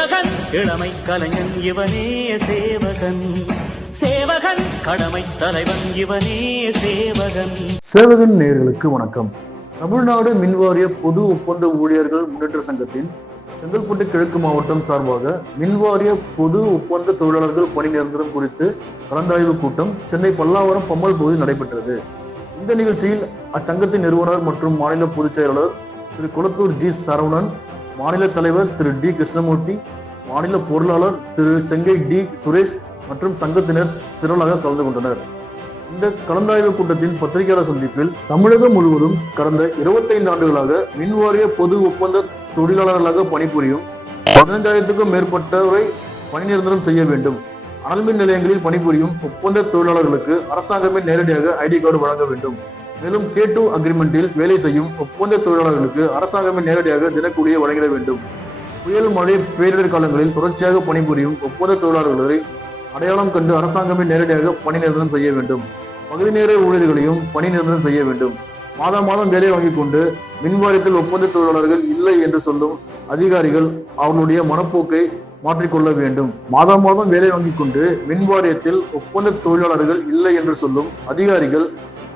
சேவகன் இளமை கலைஞன் இவனே சேவகன், சேவகன் கடமை தலைவன் இவனே சேவகன். சேவகன் நேயர்களுக்கு வணக்கம். தமிழ்நாடு மின்வாரிய பொது ஒப்பந்த ஊழியர்கள் முன்னேற்ற சங்கத்தின் செங்கல்பட்டு கிழக்கு மாவட்டம் சார்பாக மின்வாரிய பொது ஒப்பந்த தொழிலாளர்கள் பணி நிரந்தரம் குறித்து கலந்தாய்வு கூட்டம் சென்னை பல்லாவரம் பம்மல் பகுதியில் நடைபெற்றது. இந்த நிகழ்ச்சியில் அச்சங்கத்தின் நிறுவனர் மற்றும் மாநில பொதுச் செயலாளர் திரு குளத்தூர் ஜி சரவணன், மாநில தலைவர் திரு டி கிருஷ்ணமூர்த்தி, மாநில பொருளாளர் திரு செங்கை டி சுரேஷ் மற்றும் சங்கத்தினர் திரளாக கலந்து கொண்டனர். இந்த கலந்தாய்வு கூட்டத்தின் பத்திரிகையாளர் சந்திப்பில் தமிழகம் முழுவதும் கடந்த 25 ஆண்டுகளாக மின்வாரிய பொது ஒப்பந்த தொழிலாளர்களாக பணிபுரியும் 15,000க்கும் மேற்பட்டவரை பணி நிரந்தரம் செய்ய வேண்டும். அனல் மின் நிலையங்களில் பணிபுரியும் ஒப்பந்த தொழிலாளர்களுக்கு அரசாங்கமே நேரடியாக ஐடி கார்டு வழங்க வேண்டும். மேலும் K2 அக்ரிமெண்டில் வேலை செய்யும் ஒப்பந்த தொழிலாளர்களுக்கு அரசாங்கமே நேரடியாக தினக்கூலியை வழங்கிட வேண்டும். புயல், மழை, பேரிடர் காலங்களில் தொடர்ச்சியாக பணிபுரியும் ஒப்பந்த தொழிலாளர்களை அடையாளம் கண்டு அரசாங்கமே நேரடியாக பணி நிரந்தரம் செய்ய வேண்டும். பகுதி நேர ஊழியர்களையும் பணி நிரந்தரம் செய்ய வேண்டும். மாதம் வேலை வாங்கிக் கொண்டு மின்வாரியத்தில் ஒப்பந்த தொழிலாளர்கள் இல்லை என்று சொல்லும் அதிகாரிகள் அவர்களுடைய மனப்போக்கை மாற்றிக்கொள்ள வேண்டும். மாதம் வேலை வாங்கிக் கொண்டு மின்வாரியத்தில் ஒப்பந்த தொழிலாளர்கள் இல்லை என்று சொல்லும் அதிகாரிகள்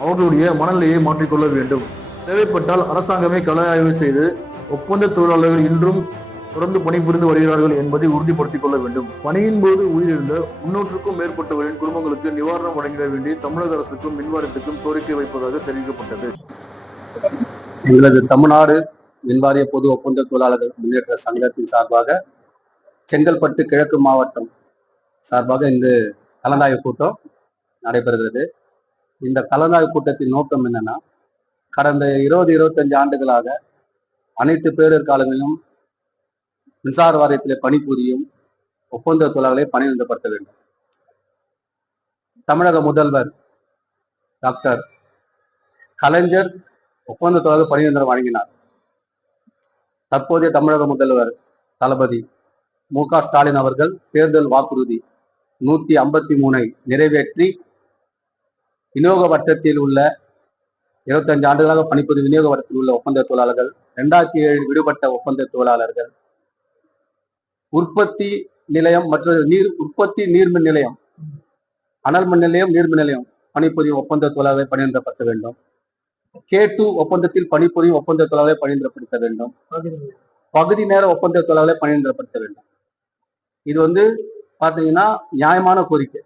அவர்களுடைய மனநிலையை மாற்றிக்கொள்ள வேண்டும். தேவைப்பட்டால் அரசாங்கமே கள ஆய்வு செய்து ஒப்பந்த தொழிலாளர்கள் இன்றும் தொடர்ந்து பணிபுரிந்து வருகிறார்கள் என்பதை உறுதிப்படுத்திக் கொள்ள வேண்டும். பணியின் போது உயிரிழந்த 300க்கும் மேற்பட்டவரின் குடும்பங்களுக்கு நிவாரணம் வழங்கிட வேண்டி தமிழக அரசுக்கும் மின்வாரியத்துக்கும் கோரிக்கை வைப்பதாக தெரிவிக்கப்பட்டது. எங்களது தமிழ்நாடு மின்வாரிய பொது ஒப்பந்த தொழிலாளர்கள் முன்னேற்ற சங்கத்தின் சார்பாக செங்கல்பட்டு கிழக்கு மாவட்டம் சார்பாக இந்த கலந்தாய்வு கூட்டம் நடைபெறுகிறது. இந்த கலந்தாய்வு கூட்டத்தின் நோக்கம் என்னன்னா, கடந்த 20-25 ஆண்டுகளாக அனைத்து பேரிடர் காலங்களிலும் மின்சார வாரியத்தில் பணிபுரியும் ஒப்பந்த தொழிலாளர்களை பணி நிரந்தரப்படுத்த வேண்டும். தமிழக முதல்வர் டாக்டர் கலைஞர் ஒப்பந்த தொழிலாளர் பணி நிரந்தரம் வழங்கினார். தற்போதைய தமிழக முதல்வர் தளபதி மு.க. ஸ்டாலின் அவர்கள் தேர்தல் வாக்குறுதி 153 நிறைவேற்றி விநியோக வட்டத்தில் உள்ள 25 ஆண்டுகளாக பணிபுரியும் விநியோக வட்டத்தில் உள்ள ஒப்பந்த தொழிலாளர்கள், 2007 விடுபட்ட ஒப்பந்த தொழிலாளர்கள், உற்பத்தி நிலையம் மற்றும் நீர்மின் நிலையம், அனல் மின் நிலையம், நீர்மின் நிலையம் பணிபுரியும் ஒப்பந்த தொழிலாளர்களை பணிநிரந்தரப்படுத்த வேண்டும். K2 ஒப்பந்தத்தில் பணிபுரியும் ஒப்பந்த தொழிலாளர்களை பணிநிரந்தரப்படுத்த வேண்டும். பகுதி நேர ஒப்பந்த தொழிலாளர்களை பணிநிரந்தரப்படுத்த வேண்டும். இது பாத்தீங்கன்னா நியாயமான கோரிக்கை.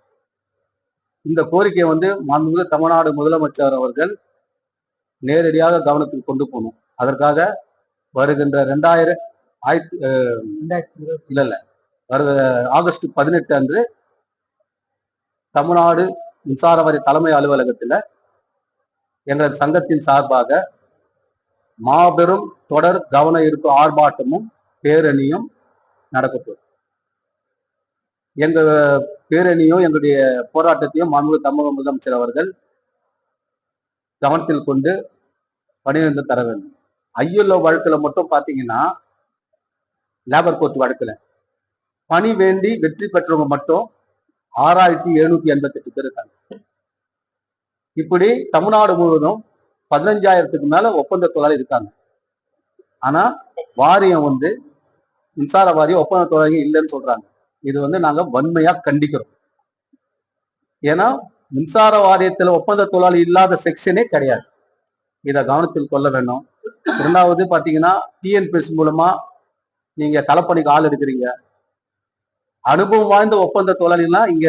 இந்த கோரிக்கையை மாண்புமிகு தமிழ்நாடு முதலமைச்சர் அவர்கள் நேரடியாக கவனத்தில் கொண்டு போகணும். அதற்காக வருகின்ற ஆகஸ்ட் 18 அன்று தமிழ்நாடு மின்சார வாரிய தலைமை அலுவலகத்துல எங்களது சங்கத்தின் சார்பாக மாபெரும் தொடர் கவன ஈர்ப்பு ஆர்ப்பாட்டமும் பேரணியும் நடக்கப்படும். எங்க பேரணியும் எங்களுடைய போராட்டத்தையும் மாண்புமிகு தமிழக முதலமைச்சர் அவர்கள் கவனத்தில் கொண்டு பணிநிரந்தர தர வேண்டும். ஐஎல்ஓ வழக்குல மட்டும் பாத்தீங்கன்னா, லேபர் கோர்ட் வழக்குல பணி வேண்டி வெற்றி பெற்றவங்க மட்டும் 6,788 பேர் இருக்காங்க. இப்படி தமிழ்நாடு முழுவதும் 15,000க்கு மேல ஒப்பந்த தொழிலாளர் இருக்காங்க. ஆனா வாரியம் மின்சார வாரியம் ஒப்பந்த தொழிலாளர்கள் இல்லைன்னு சொல்றாங்க. இது நாங்க வன்மையா கண்டிக்கிறோம். ஏன்னா மின்சார வாரியத்துல ஒப்பந்த தொழிலாளி இல்லாத செக்ஷனே கிடையாது. இதை கவனத்தில் கொள்ள வேண்டும். இரண்டாவது பாத்தீங்கன்னா, டிஎன்பிஎஸ் மூலமா நீங்க களப்பணிக்கு ஆள் எடுக்கிறீங்க. அனுபவம் வாய்ந்த ஒப்பந்த தொழிலாளிலாம் இங்க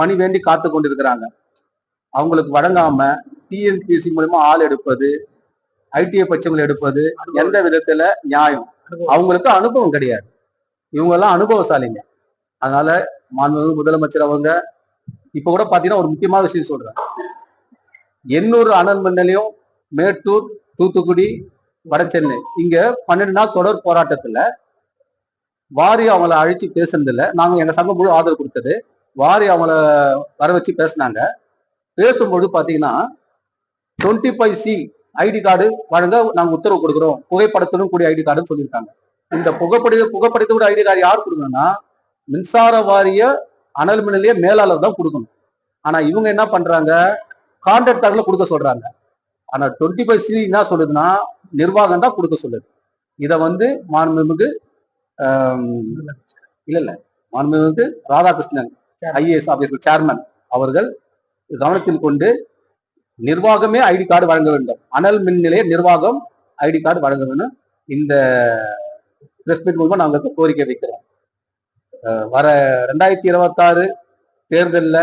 பணி வேண்டி காத்து கொண்டிருக்கிறாங்க. அவங்களுக்கு வழங்காம டிஎன்பிஎஸ்சி மூலமா ஆள் எடுப்பது, ஐடிஐ பட்சங்கள் எடுப்பது எந்த விதத்துல நியாயம்? அவங்களுக்கு அனுபவம் கிடையாது. இவங்க எல்லாம் அனுபவசாலிங்க. அதனால மாண்புமிகு முதலமைச்சர் அவங்க இப்ப கூட பாத்தீங்கன்னா ஒரு முக்கியமான விஷயம் சொல்றாங்க. 800 அனல் மின் நிலையம், மேட்டூர், தூத்துக்குடி, வட சென்னை, இங்க 12 நாள் தொடர் போராட்டத்துல வாரியம் அவங்கள அழைச்சி பேசுனதில்ல. நாங்க எங்க சங்கம் முழு ஆதரவு கொடுத்தது. வாரியம் அவங்கள வர வச்சு பேசினாங்க. பேசும்பொழுது பாத்தீங்கன்னா 25C ஐடி கார்டு வழங்க நாங்க உத்தரவு கொடுக்குறோம், புகைப்படத்துடன் கூடிய ஐடி கார்டுன்னு சொல்லியிருக்காங்க. இந்த புகைப்படத்தோட ஐடி கார்டு யார் கொடுக்கணும்னா, மின்சார வாரிய அனல் மின் நிலைய மேலாளர் தான் கொடுக்கணும். ஆனா இவங்க என்ன பண்றாங்க, கான்ட்ராக்டர்ல கொடுக்க சொல்றாங்க. ஆனா 25C என்ன சொல்லுதுன்னா, நிர்வாகம் தான் கொடுக்க சொல்லுது. இதை மாண்புமிகு இல்ல மாண்புமிகு ராதாகிருஷ்ணன் ஐஏஎஸ் ஆபீசர் சேர்மன் அவர்கள் கவனத்தில் கொண்டு நிர்வாகமே ஐடி கார்டு வழங்க வேண்டும். அனல் மின் நிலைய நிர்வாகம் ஐடி கார்டு வழங்க வேண்டும். இந்த பிரஸ் மீட் மூலமா நாங்கள் கோரிக்கை வைக்கிறோம். வர 2026 தேர்தலில்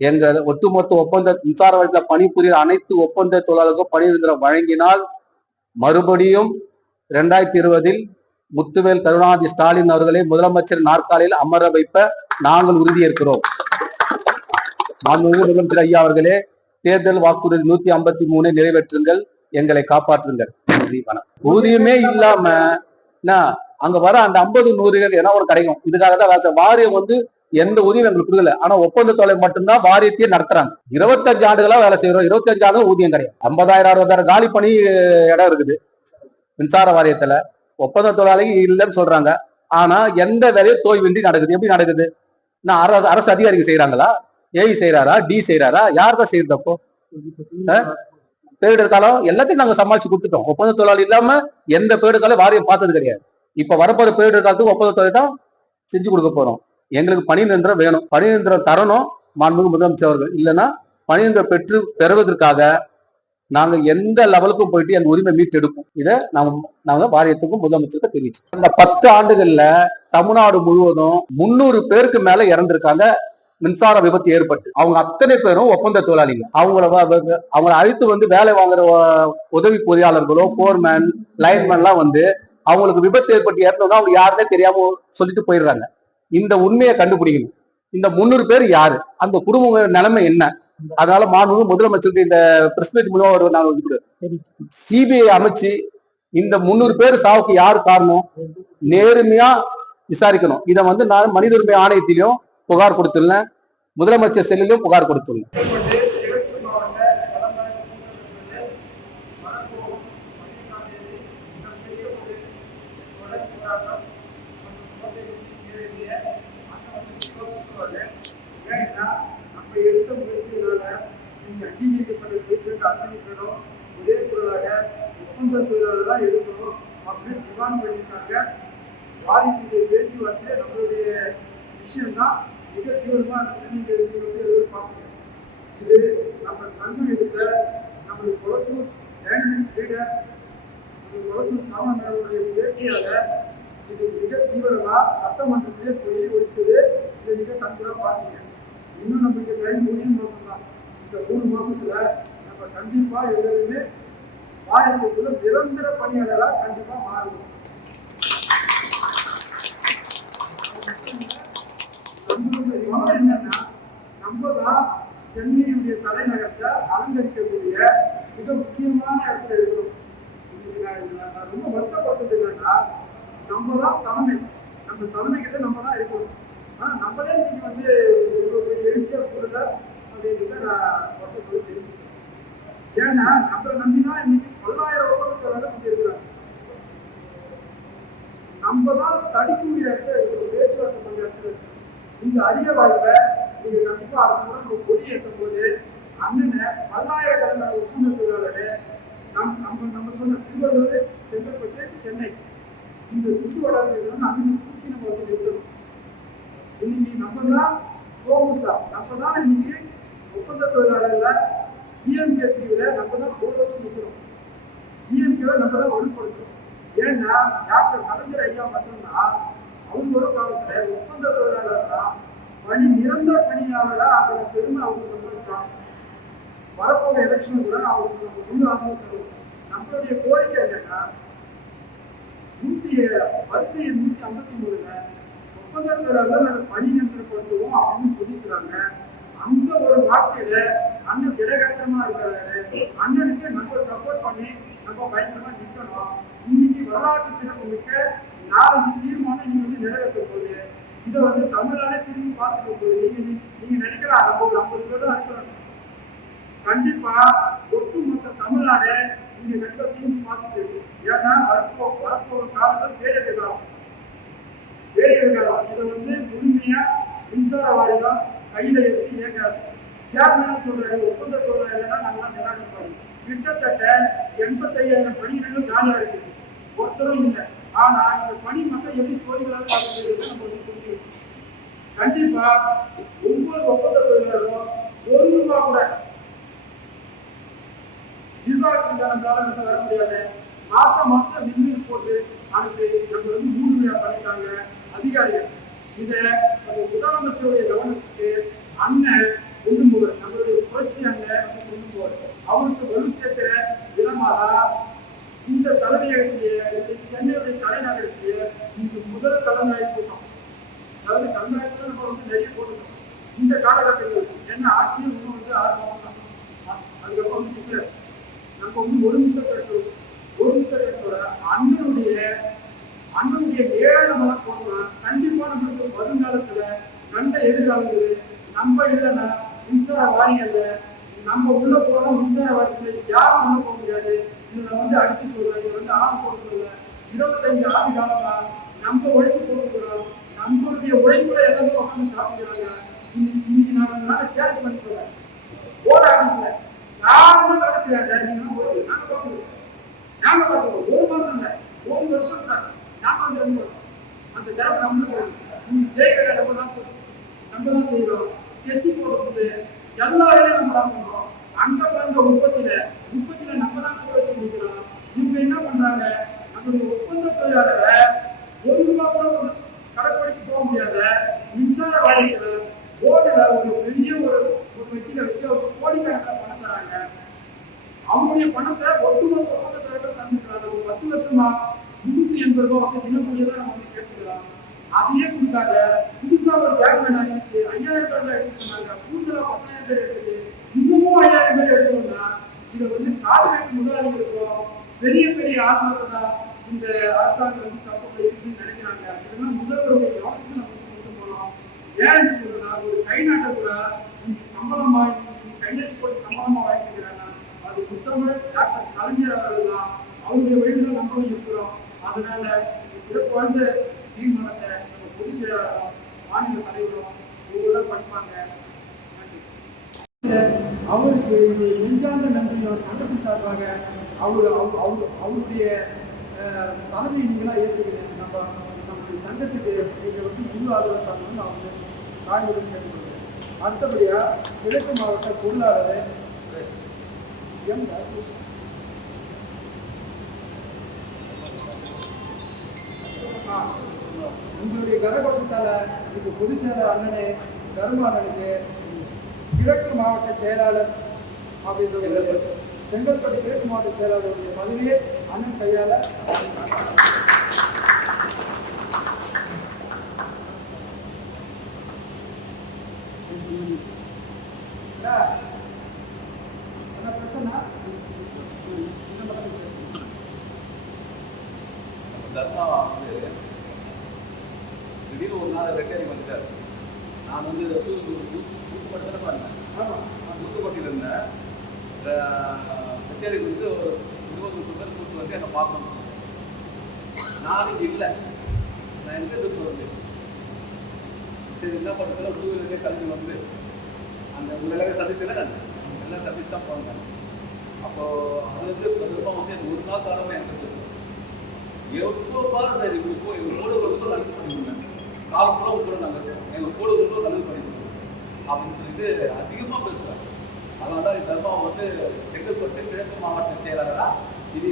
எங்க ஒட்டுமொத்த ஒப்பந்த மின்சார வழக்கில் பணிபுரிய அனைத்து ஒப்பந்த தொழிலாளர்களுக்கும் பணி நிரந்தரம் வழங்கினால் மறுபடியும் 2020 முத்துவேல் கருணாநிதி ஸ்டாலின் அவர்களை முதலமைச்சர் நாற்காலியில் அமர வைப்ப நாங்கள் உறுதியேற்கிறோம். மாண்புமிகு முதலமைச்சர் ஐயா அவர்களே, தேர்தல் வாக்குறுதி 153 நிறைவேற்றுங்கள், எங்களை காப்பாற்றுங்கள். ஊதியமே இல்லாம அங்க வர அந்த 50 100 ஏன்னா ஒரு கிடைக்கும். இதுக்காக தான் வாரியம் எந்த ஊதியம் எங்களுக்கு கொடுக்கல. ஆனா ஒப்பந்த தொலை மட்டும்தான் வாரியத்தையே நடத்துறாங்க. 25 ஆண்டுகளா வேலை செய்யறோம். 25 ஆண்டு ஊதியம் கிடையாது. 50,000 60,000 காலி பணி இடம் இருக்குது மின்சார வாரியத்துல. ஒப்பந்த தொழிலாளிகள் இல்லைன்னு சொல்றாங்க. ஆனா எந்த வேலையும் தோய்வின்றி நடக்குது. எப்படி நடக்குது? அரசு அதிகாரிகள் செய்யறாங்களா? ஏஇ செய்யறாரா? டி செய்யறாரா? யார் தான் செய்யறது? அப்போ பேரிடர் எடுத்தாலும் எல்லாத்தையும் நாங்க சமாளிச்சு கொடுத்துட்டோம். ஒப்பந்த தொழிலாளி இல்லாம எந்த பேரிடர் வாரியம் பார்த்தது கிடையாது. இப்ப வரப்போற பேரிடர் காலத்துக்கு ஒப்பந்த தொழில் தான் செஞ்சு கொடுக்க போறோம். எங்களுக்கு பணி நிரந்தரம் வேணும். பணி நிரந்தரம் தரணும் மாண்புமிகு முதலமைச்சர் அவர்கள். இல்லைன்னா பணி நிரந்தரம் பெறுவதற்காக நாங்க எந்த லெவலுக்கும் போயிட்டு எங்க உரிமை மீட்டு எடுப்போம். இதை நாங்க வாரியத்துக்கும் முதலமைச்சருக்கு தெரிவிச்சோம். இந்த 10 ஆண்டுகள்ல தமிழ்நாடு முழுவதும் 300 பேருக்கு மேல இறந்திருக்காங்க மின்சார விபத்து ஏற்பட்டு. அவங்க அத்தனை பேரும் ஒப்பந்த தொழிலாளிகள். அவங்களை அழைத்து வேலை வாங்குற உதவி பொறியாளர்களோ போர்மேன் லைன்மேன்லாம் அவங்களுக்கு விபத்து ஏற்பட்டு இறந்தோம்னா அவங்க யாருன்னே தெரியாம சொல்லிட்டு போயிடுறாங்க. இந்த உண்மையை கண்டுபிடிக்கணும். இந்த 300 பேர் யாரு, அந்த குடும்ப நிலைமை என்ன? அதனால மாண்புமிகு முதலமைச்சருக்கு இந்த பிரஸ் மீட் மூலமா நாங்க சிபிஐ அமைச்சு இந்த 300 பேர் சாவுக்கு யாரு காரணம் நேர்மையா விசாரிக்கணும். இதை நான் மனித உரிமை ஆணையத்திலையும் புகார் கொடுத்துள்ளேன். முதலமைச்சர் செல்லிலும் புகார் கொடுத்துள்ளேன். ஒரே பொருளாக ஒப்பந்த தொழிலாளர் தான் எடுக்கணும் அப்படின்னு டிமாண்ட் பண்ணியிருக்காங்க. வாரியத்துடைய பேச்சுவார்த்தை நம்மளுடைய விஷயம்தான் மிக தீவிரமா நீங்க எதிர்பார்க்கணும். இது நம்ம சங்கம் எடுத்த நம்மளுடைய குளத்தூர் டைனமிக் லீடர் குளத்தூர் சாமானியருடைய முயற்சியால இது மிக தீவிரமா சட்டமன்றத்திலே போய் ஒழிச்சது. இதை மிக கண்கூடா பார்த்தீங்க. இன்னும் நம்மளுக்கு டைம் 3 மாசம் தான். இந்த 3 மாசத்துல நம்ம கண்டிப்பா எல்லாருமே வாரியத்துக்குள்ள நிரந்தர பணியாளரா கண்டிப்பா மாறணும். என்னன்னா நம்ம தான் சென்னையுடைய தலைநகரத்தை அலங்கரிக்கக்கூடிய மிக முக்கியமான இடத்துல இருக்கிறோம். நான் ரொம்ப வருத்தப்பட்டது என்னன்னா நம்ம தான் தலைமை, நம்ம தலைமை கிட்ட நம்ம தான் இருக்கணும். ஆனா நம்மளே இன்னைக்கு எழுச்சியா கொடுல அப்படின்றத நான் வருத்தப்பட்டு தெரிஞ்சுக்கிறேன். ஏன்னா நம்மளை நம்பிதான் இன்னைக்கு 10,000 ஒப்பந்தத்தோட இருக்கிறாங்க. நம்ம தான் தடிக்கூடிய இடத்துல இருக்கிற பேச்சுவார்த்தை பண்ற இடத்துல இருக்கு. இந்த அரிய வாய்ப்பை நீங்க கண்டிப்பா அடுத்த முறை நம்ம கொடியேற்றும் போது அண்ணனை 10,000 ஒப்பந்த தொழிலாளர் நம்ம சொன்ன திருவள்ளூர், செங்கல்பட்டு, சென்னை இந்த சுற்று வட்டாரத்தில் அண்ணனை தூக்கி நம்ம நிறுத்தணும். இன்னைக்கு நம்ம தான் கோமுசா, நம்ம தான் இன்னைக்கு ஒப்பந்த தொழிலாளர்ல டிஎம்கே பிரிவுல நம்ம தான் போட வச்சு நிற்கிறோம். டிஎம்கேவை நம்ம தான் வலுப்படுத்துறோம். ஏன்னா டாக்டர் கலைஞர் ஐயா மட்டும்தான் அவங்களோட காலத்துல ஒப்பந்த தொழிலாளர்னா பணி நிரந்தர பணியாளரா அதோட பெருமை அவங்களுக்கு வச்சாங்க. வரப்போற எலெக்ஷன் கூட அவங்களுக்கு நம்ம முழு ஆதரவு தருவோம். நம்மளுடைய கோரிக்கை என்னன்னா வரிசை 153 ஒப்பந்த தொழிலாளர் நாங்கள் பணி நிரந்தரப்படுத்துவோம் அப்படின்னு சொல்லிக்கிறாங்க. அந்த ஒரு வார்த்தையில அண்ணன் திடகாத்திரமா இருக்கிறாரு. அண்ணனுக்கு நம்ம சப்போர்ட் பண்ணி நம்ம பயங்கரமா நிற்கணும். இன்னைக்கு வரலாற்று சிறப்பு மிக்க 4 தீர்மானம் நீங்க நிறைவேற்ற போகுது. இதை தமிழ்நாடே திரும்பி பார்த்துக்க போகுது. நீங்க நினைக்கலாம் நம்ம ஒரு 50 பேர் தான் இருக்கிறோம். கண்டிப்பா ஒட்டுமொத்த தமிழ்நாடு நீங்க கண்டிப்பா திரும்பி பார்த்துட்டு இருக்கு. ஏன்னா வரப்போற காலங்கள் பேரிடர் காலம். இதை முழுமையா மின்சார வாரியம் கையில எடுத்து இயக்காது. சேர்மனா சொல்றாரு ஒப்பந்த தொழிலாளர்னா நாங்களாம் நிராகரிப்பாங்க. கிட்டத்தட்ட 85,000 பணியிடங்கள் காலியா இருக்கு. ஒருத்தரும் இல்லை. ஆனா இந்த பணி மக்கள் எப்படி கோரிக்கலாம்னு நம்ம வந்து புரிஞ்சுக்கணும். கண்டிப்பா ஒவ்வொரு ஒப்பந்த தொழிலாளரும் ₹1 கூட நிர்வாகத்தின் காலம் வர முடியாது. மாசம் மாசம் மின்பில் போட்டு அனுப்பி நம்ம வந்து 3 விழா பண்ணிட்டாங்க அதிகாரிகள். இதை நம்ம முதலமைச்சருடைய கவனத்துக்கு அண்ணன் கொண்டு போவார், நம்மளுடைய புரட்சி அண்ணன் வந்து கொண்டு போவார். அவருக்கு வலு சேர்க்கிற விதமாக இந்த தலைமையகத்திலேயே சென்னையுடைய தலைநகரத்திலேயே இந்த முதல் தலைமையாக கூட்டம், அதாவது கலந்தாய்வுல நம்ம வந்து நிறைய போட்டுட்டோம் இந்த காலகட்டத்தில். என்ன ஆட்சியும் இன்னும் வந்து 6 மாசம் தான். அதுக்கப்புறம் வந்து டிக்ளேர் நம்ம வந்து ஒருமித்த கருத்தோட அண்ணனுடைய ஏழை நம்மளா போகலாம். கண்டிப்பா நம்மளுக்கு வருங்காலத்துல நல்ல எதிர்காலங்கள். நம்ம இல்லைன்னா மின்சார வாரியம் இல்லை, நம்ம உள்ள போனா மின்சார வாரியத்துல யாரும் உள்ள போக முடியாது. இதை வந்து அடிச்சு சொல்றேன், இதை வந்து ஆணை போட சொல்ல. 25 ஆண்டு காலமா நம்ம உழைச்சு போட்டுக்கிறோம். நம்மளுடைய உழைப்புல எல்லாமே உட்காந்து சாப்பிடுறாங்க. இன்னைக்கு நான் சேலஞ்ச் பண்ணி சொல்றேன், போர்டு ஆபீஸ்ல யாருமே வேலை செய்யாத நீங்க போய் நாங்க பார்த்துக்கோம். 1 மாசம் இல்லை, 1 வருஷம் தான் நாம வந்து அந்த திறமை நம்மளுக்கு ஜெயிக்கிற நம்ம தான் செய்யறோம். ஸ்கெட்சி போடுறது எல்லா வேலையும் நம்ம தான் பண்றோம். அங்க பாருங்க உற்பத்தியில நம்ம தான் கூட வச்சு நிற்கிறோம். இவங்க என்ன பண்றாங்க, நம்மளுடைய ஒப்பந்த தொழிலாளரை ₹1 கூட ஒரு கடைப்பிடிக்க போக முடியாத மின்சார வாரியத்துல போர்டுல ஒரு பெரிய ஒரு வெட்டில வச்சு ஒரு கோடிக்கணக்கில் பணம் தராங்க. அவங்களுடைய பணத்தை ஒட்டுமொத்த ஒப்பந்த தொழிலாளர்கள் தந்துக்கிறாங்க. ஒரு 10 வருஷமா ₹380 வந்து தினக்கூலியதான் நம்ம வந்து கேட்டுக்கிறோம். அதையே கொடுக்காத புதுசா ஒரு பேக்மெண்ட் ஆகிடுச்சு, 5000 பேர் தான் எடுத்து சொன்னாங்க. கூடுதலா 10,000 பேர் எடுக்குது. இன்னமும் 5000 பேர் எடுக்கணும்னா இதை வந்து கார்பரேட் முதலாளிகளுக்கும் பெரிய பெரிய ஆர்வத்தை தான் இந்த அரசாங்கம் வந்து சப்போர்ட் இருக்குன்னு நினைக்கிறாங்க. இதெல்லாம் முதல்வருடைய கவனத்துக்கு நம்ம கொண்டு போனோம். ஏன்னு சொல்றா, ஒரு கை நாட்டை கூட இன்னைக்கு சம்பளமா கையெழுத்து போட்டு சம்பளமா வாங்கிக்கிறாங்க. அது புத்தமிழ் டாக்டர் கலைஞர் அவர்கள் தான். அவருடைய வழியில நம்மளும் இருக்கிறோம். அதனால சிறப்பு வாழ்ந்த தீர்மானத்தை நம்ம பொதுச் செயலாளரும் மாநில தலைவரும் ஒவ்வொரு படிப்பாங்க. அவருக்கு நெஞ்சார்ந்த நன்றியும் சங்கத்தின் சார்பாக அவருடைய தலைமையை நீங்களாம் ஏற்றுக்கிறீங்க. நம்முடைய சங்கத்துக்கு நீங்கள் வந்து முழு ஆதரவு தரணும்னு அவங்க தாழ்வுடன் கேட்டுக்கொள்கிறேன். அடுத்தபடியா கிழக்கு மாவட்ட பொருளாளர் எம் ராஜேஷ். உங்களுடைய கரகோஷத்தால இது பொதுச் செயலாளர் அண்ணனே கருமானனுக்கு கிழக்கு மாவட்ட செயலாளர் அப்படின்ற செங்கல்பட்டு கிழக்கு மாவட்ட செயலாளருடைய பதவியை அண்ணன் கையால தர்மா வந்து திடீர்னு ஒரு நாள் வெட்டேரி வந்துட்டார். நான் வந்து தூத்துக்கோட்டையில் தூத்துக்கோட்டையில் இருந்தேன். வெட்டேரி வந்து ஒரு 20 பேர் கூட்டு வந்து என்னை பார்க்கணும். நான் இங்கே இல்லை, நான் எங்கே இருந்து வந்து சரி என்ன பண்ணுறதுல 2 வீலர்லேயே கிளம்பி வந்து அந்த உங்களெல்லாம் சந்திச்சல நான் எல்லாம் சந்திச்சு தான் போனேன். அப்போது அது வந்து பெருமா வந்து எனக்கு 1 நாள் காலமாக எனக்கு எப்போ பாரு சார் இப்படி போய் எங்கள் கூட ஒரு நல்லது பண்ணிவிடுவேன். காலம் கூட கூட நாங்கள் எங்கள் கூட ஒரு நல்லது பண்ணிவிடுவோம் அப்படின்னு சொல்லிட்டு அதிகமாக பேசுவேன். அதனால தான் தர்மா வந்து செங்கல்பட்டு கிழக்கு மாவட்ட செயலாளராக இது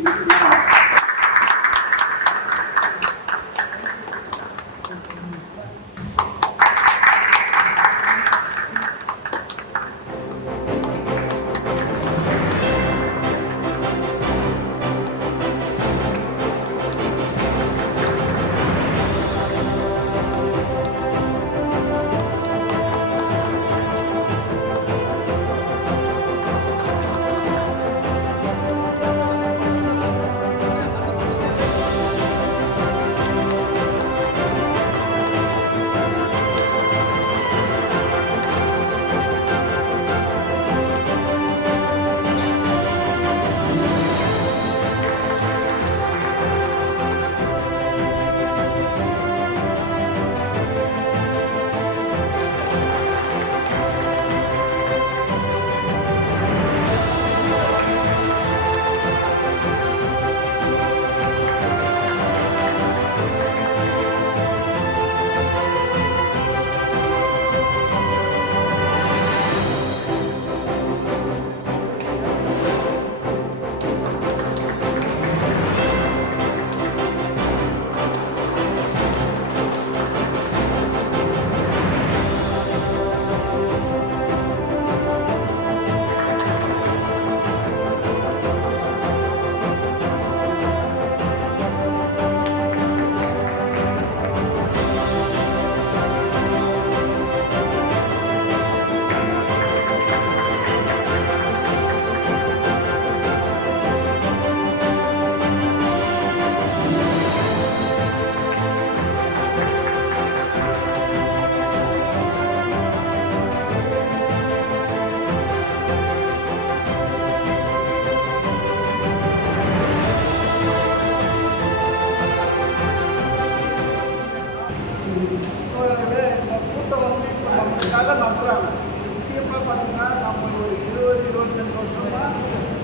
தோழர்களே, இந்த கூட்டம் வந்து இப்போ நமக்காக நம்புறாங்க. முக்கியமாக பார்த்தீங்கன்னா நம்ம ஒரு 20-22 வருஷமா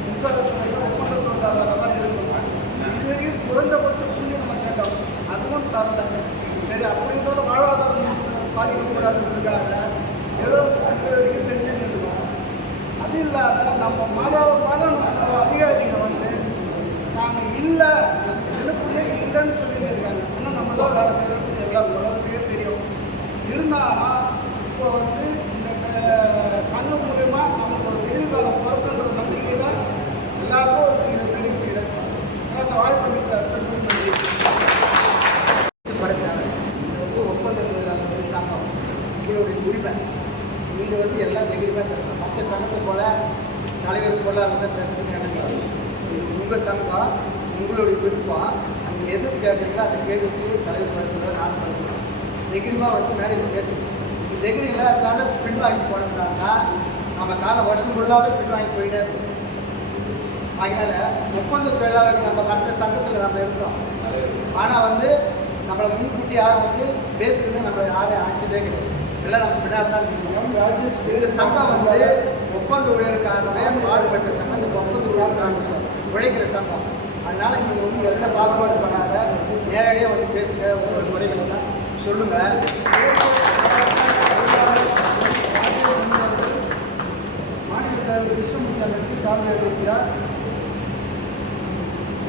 மின்சாரத்துறையில் ஒப்பந்த தொழிலாளராக தான் இருக்கோம். இதுவரைக்கும் குறைந்தபட்ச கூலி நம்ம கேட்டோம், அதுவும் தரல. சரி, அப்படின்றத வாழ்வாதாரம் பாதிக்கக்கூடாதுன்றதுக்காக ஏதோ இது வரைக்கும் செஞ்சுட்டு இருக்கோம். அது இல்லாத நம்ம மாதம் அதிகாரிகள் வந்து நாங்கள் இல்லை சின்னக்குடியே இல்லைன்னு சொல்லிட்டு இருக்காங்க. இன்னும் நம்ம தான் வேலை செய்யறோம்னு எல்லா உலகத்துக்கே தெரியும். இருந்தாலும் இப்போ வந்து இந்த கண்ணு மூலயமா நமக்கு ஒரு எதிர்காலம் பிறப்புன்ற நம்பிக்கையில் எல்லாருக்கும் இதை தெரிவிக்கிறேன். அந்த வாய்ப்பு படுத்தாங்க. இது வந்து ஒப்பந்த தொழிலாளர்கள் சங்கம், இதோடைய உரிமை. நீங்கள் வந்து எல்லாம் தைரியமாக பேசலாம். மற்ற சங்கத்தை போல தலைவர் போல தான் பேசுறதுன்னு எனக்கு இது உங்கள் சங்கம், உங்களுடைய விருப்பம். நீங்கள் எது கேட்குறீங்களோ அந்த கேள்விக்கு தலைவர் பேசுகிறோம், நான் பேசுகிறோம். தைரியமாக வந்து மேடையில் பேசுகிறோம். தைரியங்களை அதனால பின்வாங்கி போனோம்னாக்கா நம்ம வருஷம் ஃபுல்லாகவே பின்வாங்கி போயிட்டே இருக்கோம். அதனால ஒப்பந்த தொழிலாளர்கள் நம்ம மற்ற சங்கத்தில் நம்ம இருந்தோம். ஆனால் வந்து நம்மளை முன்கூட்டி யாரும் வந்து பேசுறது நம்மளை யாரும் ஆச்சதே கிடையாது. எல்லாம் நம்ம பின்னால் தான் இருக்கோம். இந்த சங்கம் வந்து ஒப்பந்த ஊழியருக்காகவே பாடுபட்ட சங்கம். இந்த ஒப்பந்த ஊழியருக்காக உழைக்கிற சங்கம். அதனால நீங்கள் வந்து எந்த பாகுபாடு பண்ணாத நேரடியாக வந்து பேசுங்க, உங்களோட முறைகளெல்லாம் சொல்லுங்கள். மாநில தலைவர் விஸ்வமுத்தனுக்கு சாதனை இருக்கிறார்.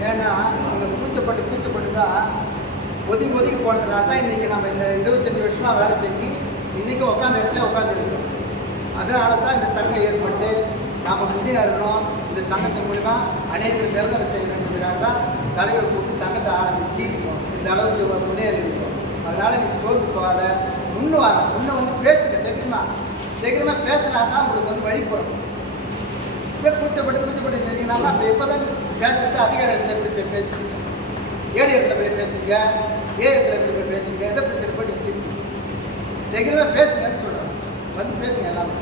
ஏன்னா நீங்கள் கூச்சப்பட்டு தான் ஒதுக்கி போனதுனால தான் இன்றைக்கி நம்ம இந்த 25 வருஷமாக வேலை செஞ்சு இன்றைக்கி உட்காந்த இடத்துல உட்காந்துருக்கோம். அதனால தான் இந்த சங்கம் ஏற்பட்டு நாம் முன்னேறணும். இந்த சங்கத்தின் மூலிமா அநேகர் நிரந்தர செய்யணுன்றதுக்காக தான் தலைவர் கூப்பிட்டு சங்கத்தை ஆரம்பித்து இந்த அளவுக்கு முன்னேறி இருக்கோம். அதனால் நீங்கள் சோர்வு போகாத, முன்ன வாங்க, முன்ன வந்து பேசுங்க. தைரியமாக பேசினா தான் உங்களுக்கு வந்து வழி போகணும். இப்போ கூச்சப்பட்டு நினைக்கிறாங்க. அப்போ எப்போ தான் பேசுறது அதிகார இடத்துல எப்படி போய் பேசுவீங்க, ஏழு இடத்துல போய் பேசுங்க, இடத்துல எப்படி போய் பேசுங்க, எதை பிரச்சனை போய் நீங்கள் திருப்பி தைரியமாக பேசுங்கன்னு சொல்கிறோம். வந்து பேசுங்க எல்லாமே.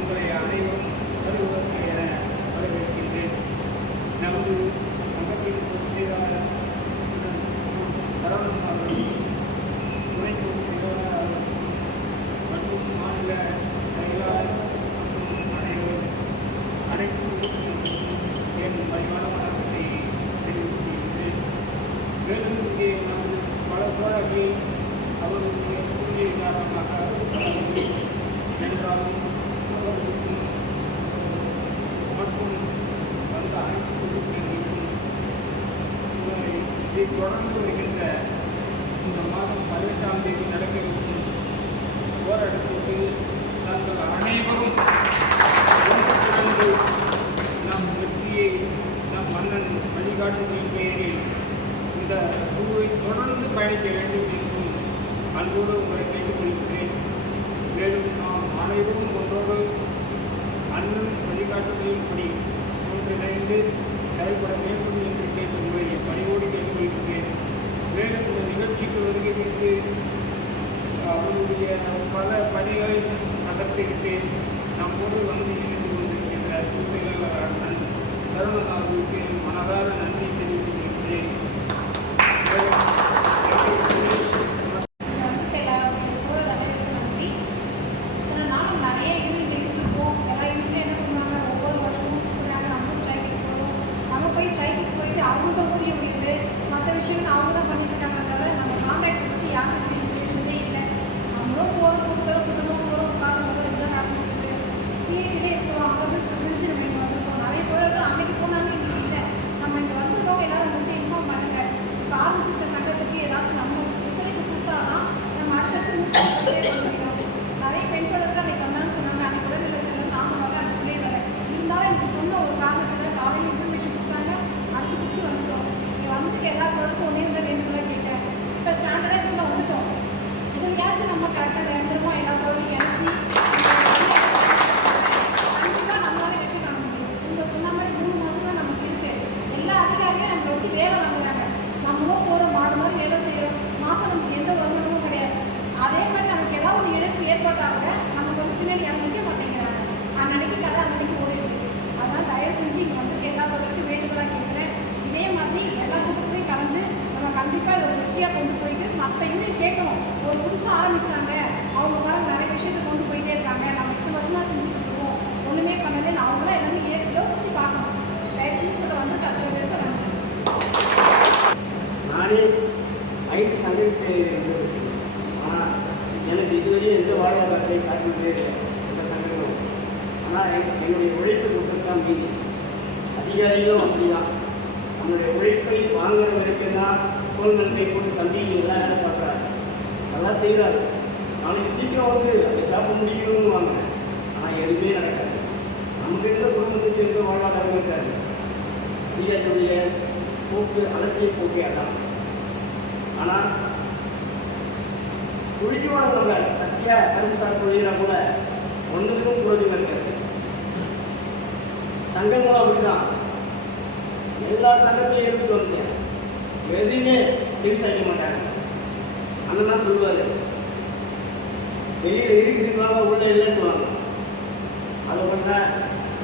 உங்களை அனைவரும் வருவதற்கு என வரவேற்கின்றேன். நமது சங்கத்தின் பொதுச் செயலாளர் சரவணன் அவர்கள், துணை பொதுச் செயலாளர் மற்றும் மாநில செயலாளர் மற்றும் அனைத்து என் பரிமாண வணக்கத்தை தெரிவித்துள்ளேன். மேலும் இங்கே நமது பல தோழர்கள் அவர்களுடைய கொள்கை காரணமாக என்றாலும் அவர்களுக்கும் மற்றும் வந்த அனைத்து உறுப்பினர்களுக்கும் இதை தொடர்ந்து வருகின்ற இந்த மாதம் 18ஆம் தேதி நடக்கவிருக்கும் போராட்டத்திற்கு நாங்கள் அனைவரும் ஒன்றுதிரண்டு நம் வெற்றியை நம் மன்னன் வழிகாட்டுதலின் பெயரில் இந்த குழுவை தொடர்ந்து பயணிக்க வேண்டும் என்றும் அன்போடு உங்களை கேட்டுக்கொள்கிறேன். மேலும் நாம் அனைவரும் ஒன்றோடு அண்ணன் வழிகாட்டுதலின்படி ஒன்றிணைந்து செயல்பட வேண்டும் என்று உங்களை பணிவோடு கேட்டுக்கொள்கிறேன். மேலும் இந்த நிகழ்ச்சிக்கு வருகிறது அவருடைய பல பணிகளை நடத்திவிட்டு நம்மோடு வந்து இணைந்து கொண்டிருக்கின்ற செயலாளர் அண்ணன் சரவணன் அவர்களுக்கு மனதார நன்றி தெரிவித்துக் நிறைய பேர் அன்னைக்கு போனாங்க, இன்னைக்கு இல்லை. நம்ம இங்கே வந்திருக்கோம், எல்லாரும் வந்து இன்ஃபார்ம் பண்ணி ஆனால் எங்களுடைய உழைப்பு கொடுத்து தான் மீதி. அதிகாரிகளும் அப்படிதான், நம்மளுடைய உழைப்பை வாங்குற வரைக்கும் தான் தோல் நன்மை போட்டு தம்பிங்கெல்லாம் என்ன பார்க்குறாங்க, நல்லா செய்கிறாங்க. நாளைக்கு சீக்கிரம் வந்து அந்த ஜாப்பை முடிக்கணும்னு வாங்க, ஆனால் எதுவுமே நடக்காது. நமக்கு இருந்த குடும்பத்துக்கு இருக்க வாழ்வாதாரம் இருக்காது. அதிகாரிகளுடைய போக்கு அலட்சிய போக்கே அதான். ஆனால் குழியோட நம்ம சத்தியா கரும்புசார் குழியினா கூட ஒன்றுக்கும் புரோஜனம் இருக்காது. சங்கங்களும் அப்படிதான், எல்லா சங்கத்திலையும் இருந்துட்டு வந்தேன், எதுவுமே செவிசாய்க்க மாட்டாங்க. அண்ணன் சொல்லுவார், வெளியில் இருக்குதுனால உள்ள இல்லைன்னுவாங்க. அதை பண்ண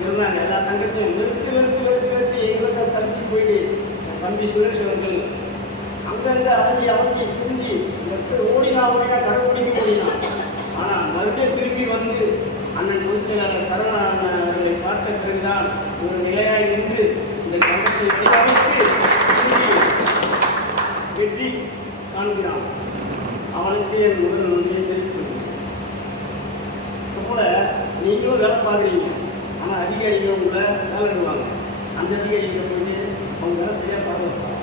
இருந்தாங்க. எல்லா சங்கத்தையும் வெறுத்து எங்களுக்கு சமைச்சு போயிட்டு தம்பி சுரேஷ் அவர்கள் அங்கங்கே அலைஞ்சி புரிஞ்சு ஓடினா கடை ஓடிக்க ஓடினா. ஆனால் மறுபடியும் திரும்பி வந்து அண்ணன் பொதுச்செயலாளர் சரவணன் அவர்களை பார்த்த பிறகுதான் ஒரு நிலையாய் நின்று இந்த சங்கத்தை வெற்றி காண்கிறான். அவனுக்கு என் முதல் நன்றியை தெரிவித்து போல நீங்களும் வேலை பார்க்குறீங்க, ஆனால் அதிகாரிகள் உங்களை வேலை விடுவாங்க. அந்த அதிகாரிகளை போயிட்டு அவங்க வேலை சரியாக பார்க்க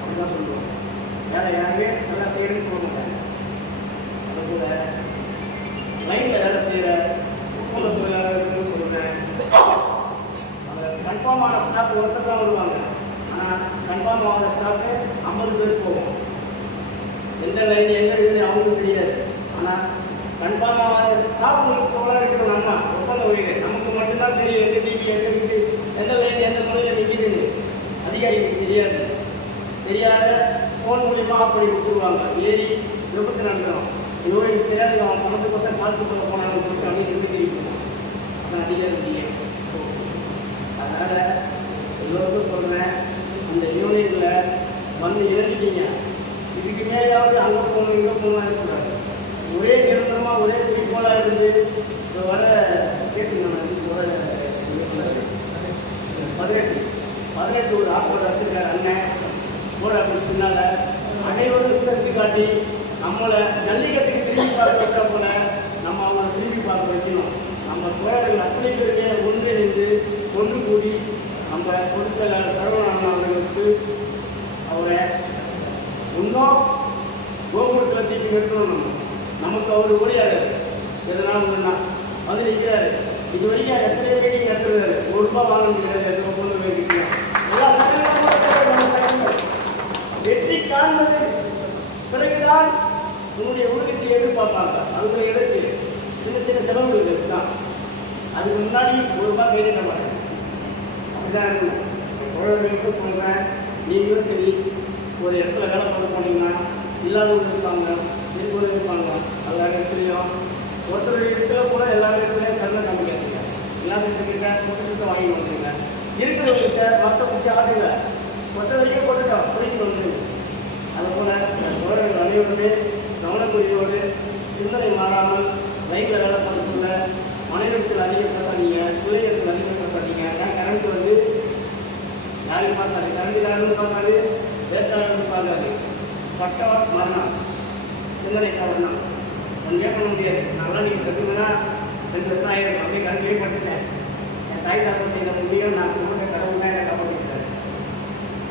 அப்படிதான் சொல்லுவாங்க. வேலை யாருமே நல்லா செய்யறேன்னு சொல்ல மாட்டாங்க. அது போல லைனில் வேலை செய்கிற ஒப்பந்த தொழிலாளர்கள் சொல்கிறேன், அந்த கன்ஃபார்மான ஸ்டாஃப் ஒருத்தர் தான் வருவாங்க. ஆனால் கன்ஃபார்ம் ஆகாத ஸ்டாஃபு 50 பேர் போகும். எந்த லைன் எங்கே இருக்குது அவங்களுக்கு தெரியாது. ஆனால் கன்ஃபார்ம் ஆகாத ஸ்டாஃப்களுக்கு போல இருக்கிற நம்ம ஒப்பந்த உயிர் நமக்கு மட்டும்தான் தெரியும், எந்த டிவி எங்கே இருக்குது, எந்த லைன் எந்த முறையில் நிற்கிதுன்னு. அதிகாரிகளுக்கு தெரியாது. தெரியாத ஃபோன் மூலியமாக அப்படி கொடுத்துருவாங்க. ஏறி விபத்து நடக்கிறோம், இவங்களுக்கு தெரியாது, அவன் பணத்துக்கோசம் காசு போட போனான்னு சொல்லிட்டு அன்றைக்கி சேகரிக்கணும். அதான் அதிகாரி. அதனால் எல்லோருக்கும் சொல்கிறேன், அந்த யூனியனில் வந்து இணைஞ்சிட்டீங்க, இதுக்கு மேலேயாவது அங்கே போகணும் இங்கே போகணும் இருக்கக்கூடாது. ஒரே நிரந்தரமாக ஒரே குறிக்கோளாக இருந்து இப்போ வர கேட்டுங்க. 18 ஒரு ஆப்போட வச்சுருக்காரு அண்ணன் போர்டு ஆஃபீஸ் பின்னால். அனைவரும் சுற்றி காட்டி நம்மளை ஜல்லிக்கட்டுக்கு திரும்பி பார்க்க வச்சா போல நம்ம அவங்களை திரும்பி பார்க்க வைக்கணும். நம்ம தோழர்கள் அத்தனை பேருமே ஒன்றிணைந்து ஒன்று கூடி நம்ம பொதுச்செயலாளர் சரவணன் அவர்களுக்கு அவரை இன்னும் கோபுரத்தில் தீக்கி நிறுத்தணும். நமக்கு அவர் ஓடியாரு எதனா ஒன்றுனா வந்து நிற்கிறாரு. இது வரைக்கும் எத்தனை மீட்டிங் நடத்துறாரு, ₹1 வாங்க முடியாது. கொண்டு போயிருக்கீங்க எல்லா சட்டங்களும் வெற்றி காண்பது பிறகுதான் உன்னுடைய ஊழியத்தை எதிர்பார்ப்பாங்க. அதுக்குள்ள எதற்கு சின்ன சின்ன செலவுகள் தான். அதுக்கு முன்னாடி ₹1 கையிட மாட்டேன். அப்படிதான் இருக்கணும். தோழர்களுக்கும் சொல்கிறேன், நீங்களும் சரி ஒரு இடத்துல வேலை பார்க்க போனீங்கன்னா இல்லாதவங்க இருப்பாங்க, இருக்கவங்க இருப்பாங்க. எல்லா இடத்துலையும் ஒருத்தர் இடத்துல கூட எல்லா இடத்துலையும் கண்ணை காமிக்காதீங்க. இல்லாத இடத்துக்கிட்ட மொத்தத்தை வாங்கி வந்துடுங்க. இருக்கிறவங்ககிட்ட மற்ற பிடிச்சி ஆடுங்க, மொத்த வரைக்கும் போட்டுட்டோம் பொறிக்கிட்டு வந்துடுங்க. அதுபோல் தோழர்கள் அனைவருமே கவனக்குறியோடு சிந்தனை மாறாமல் லைஃப்பில் வேலை பார்க்க சொல்ல மனைவிடத்தில் அதிகம் பேசாதீங்க, பிள்ளைகளுக்கு அதிகம் பேசாதீங்க. ஏன் கரண்ட் வந்து யாரும் பார்க்காது, கரண்ட் யாரும் பார்க்காது, வேட்டாளர்கள் பார்க்காது. பட்டம் மரணம் சிந்தனை தவறுனா ஒன்றே பண்ண முடியாது. நல்லா நீங்கள் செத்துங்கன்னா 2 வருஷம் ஆயிரம் அப்படியே கரண்ட்லேயே பட்டுட்டேன். என் தாய் தாக்கம் செய்த முடியும், நான் குடும்பத்தை கடவுள் தான் என்னை காப்பாற்றிக்கிட்டேன்.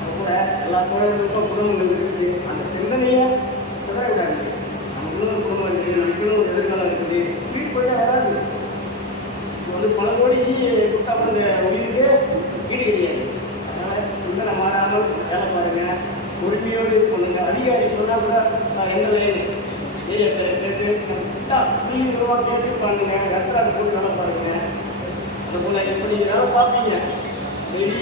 அதுபோல் எல்லா தோழர்களுக்கும் குடும்பங்கள் இருக்குது. அந்த சிந்தனையை சிதற விடாது. நமக்குன்னு ஒரு குடும்பம் இருக்குது, நமக்குன்னு ஒரு எதிர்காலம் இருக்குது. வீட்டு போயிட்டா வராது. இப்போ வந்து பல கோடி கொடுத்தா கூட இந்த உயிருக்கு ஈடு கிடையாது. அதனால் சிந்தனை மாறாமல் வேலை பாருங்கள், பொறுமையோடு இது பண்ணுங்கள். அதிகாரி சொன்னால் கூட எங்கள் லைனு ஏரியா பேரை கேட்டு புள்ளிங்கமாக கேட்டு பண்ணுங்க. ரெக்கார்டு போட்டு வேலை பாருங்கள். அதுபோல் இப்போ நீங்கள் வேலை பார்ப்பீங்க, டெய்லி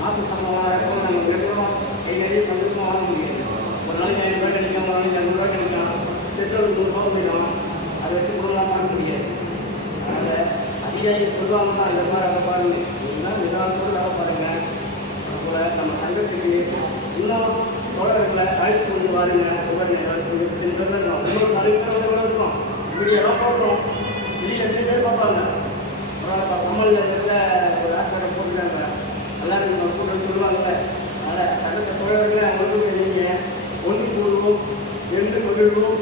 மாத சம்பளம் நாங்கள் ரெண்டும் கைகாரியும் சந்தோஷமாக வாங்க முடியாது. ஒரு நாளைக்கு 500 ரூபாய் கிடைக்கும், ஒரு நாளைக்கு 200 ரூபாய் கிடைக்கும், பெட்ரோல் 100 ரூபா போயிடும். அதை வச்சு பொருளாக பார்க்க முடியாது. அதனால் அதிகாரி சொல்லுவாங்க தான் இந்த மாதிரி வேலை பாருங்க, இதெல்லாம் நிதானத்தோடு வேலை பாருங்கள். அதுபோல் நம்ம சங்கத்துக்கு இன்னும் தோழர்களை அழைச்சி கொண்டு வாருங்க. இன்னொரு 4 பேர் கூட இருக்கும். மீடியாலாம் போடுறோம், வெளியில் 2 பேர் பார்ப்பாங்க. கமல் இடத்துல ஒரு ஆட்டம் போட்டுருக்காங்க, எல்லாரும் கூட்டம் சொல்லுவாங்கல்ல. அதனால் சங்கத்தை தோழர்களை ஒன்று நீங்கள் ஒன்று கூடுவோம், 2 கொள்ளுவோம்.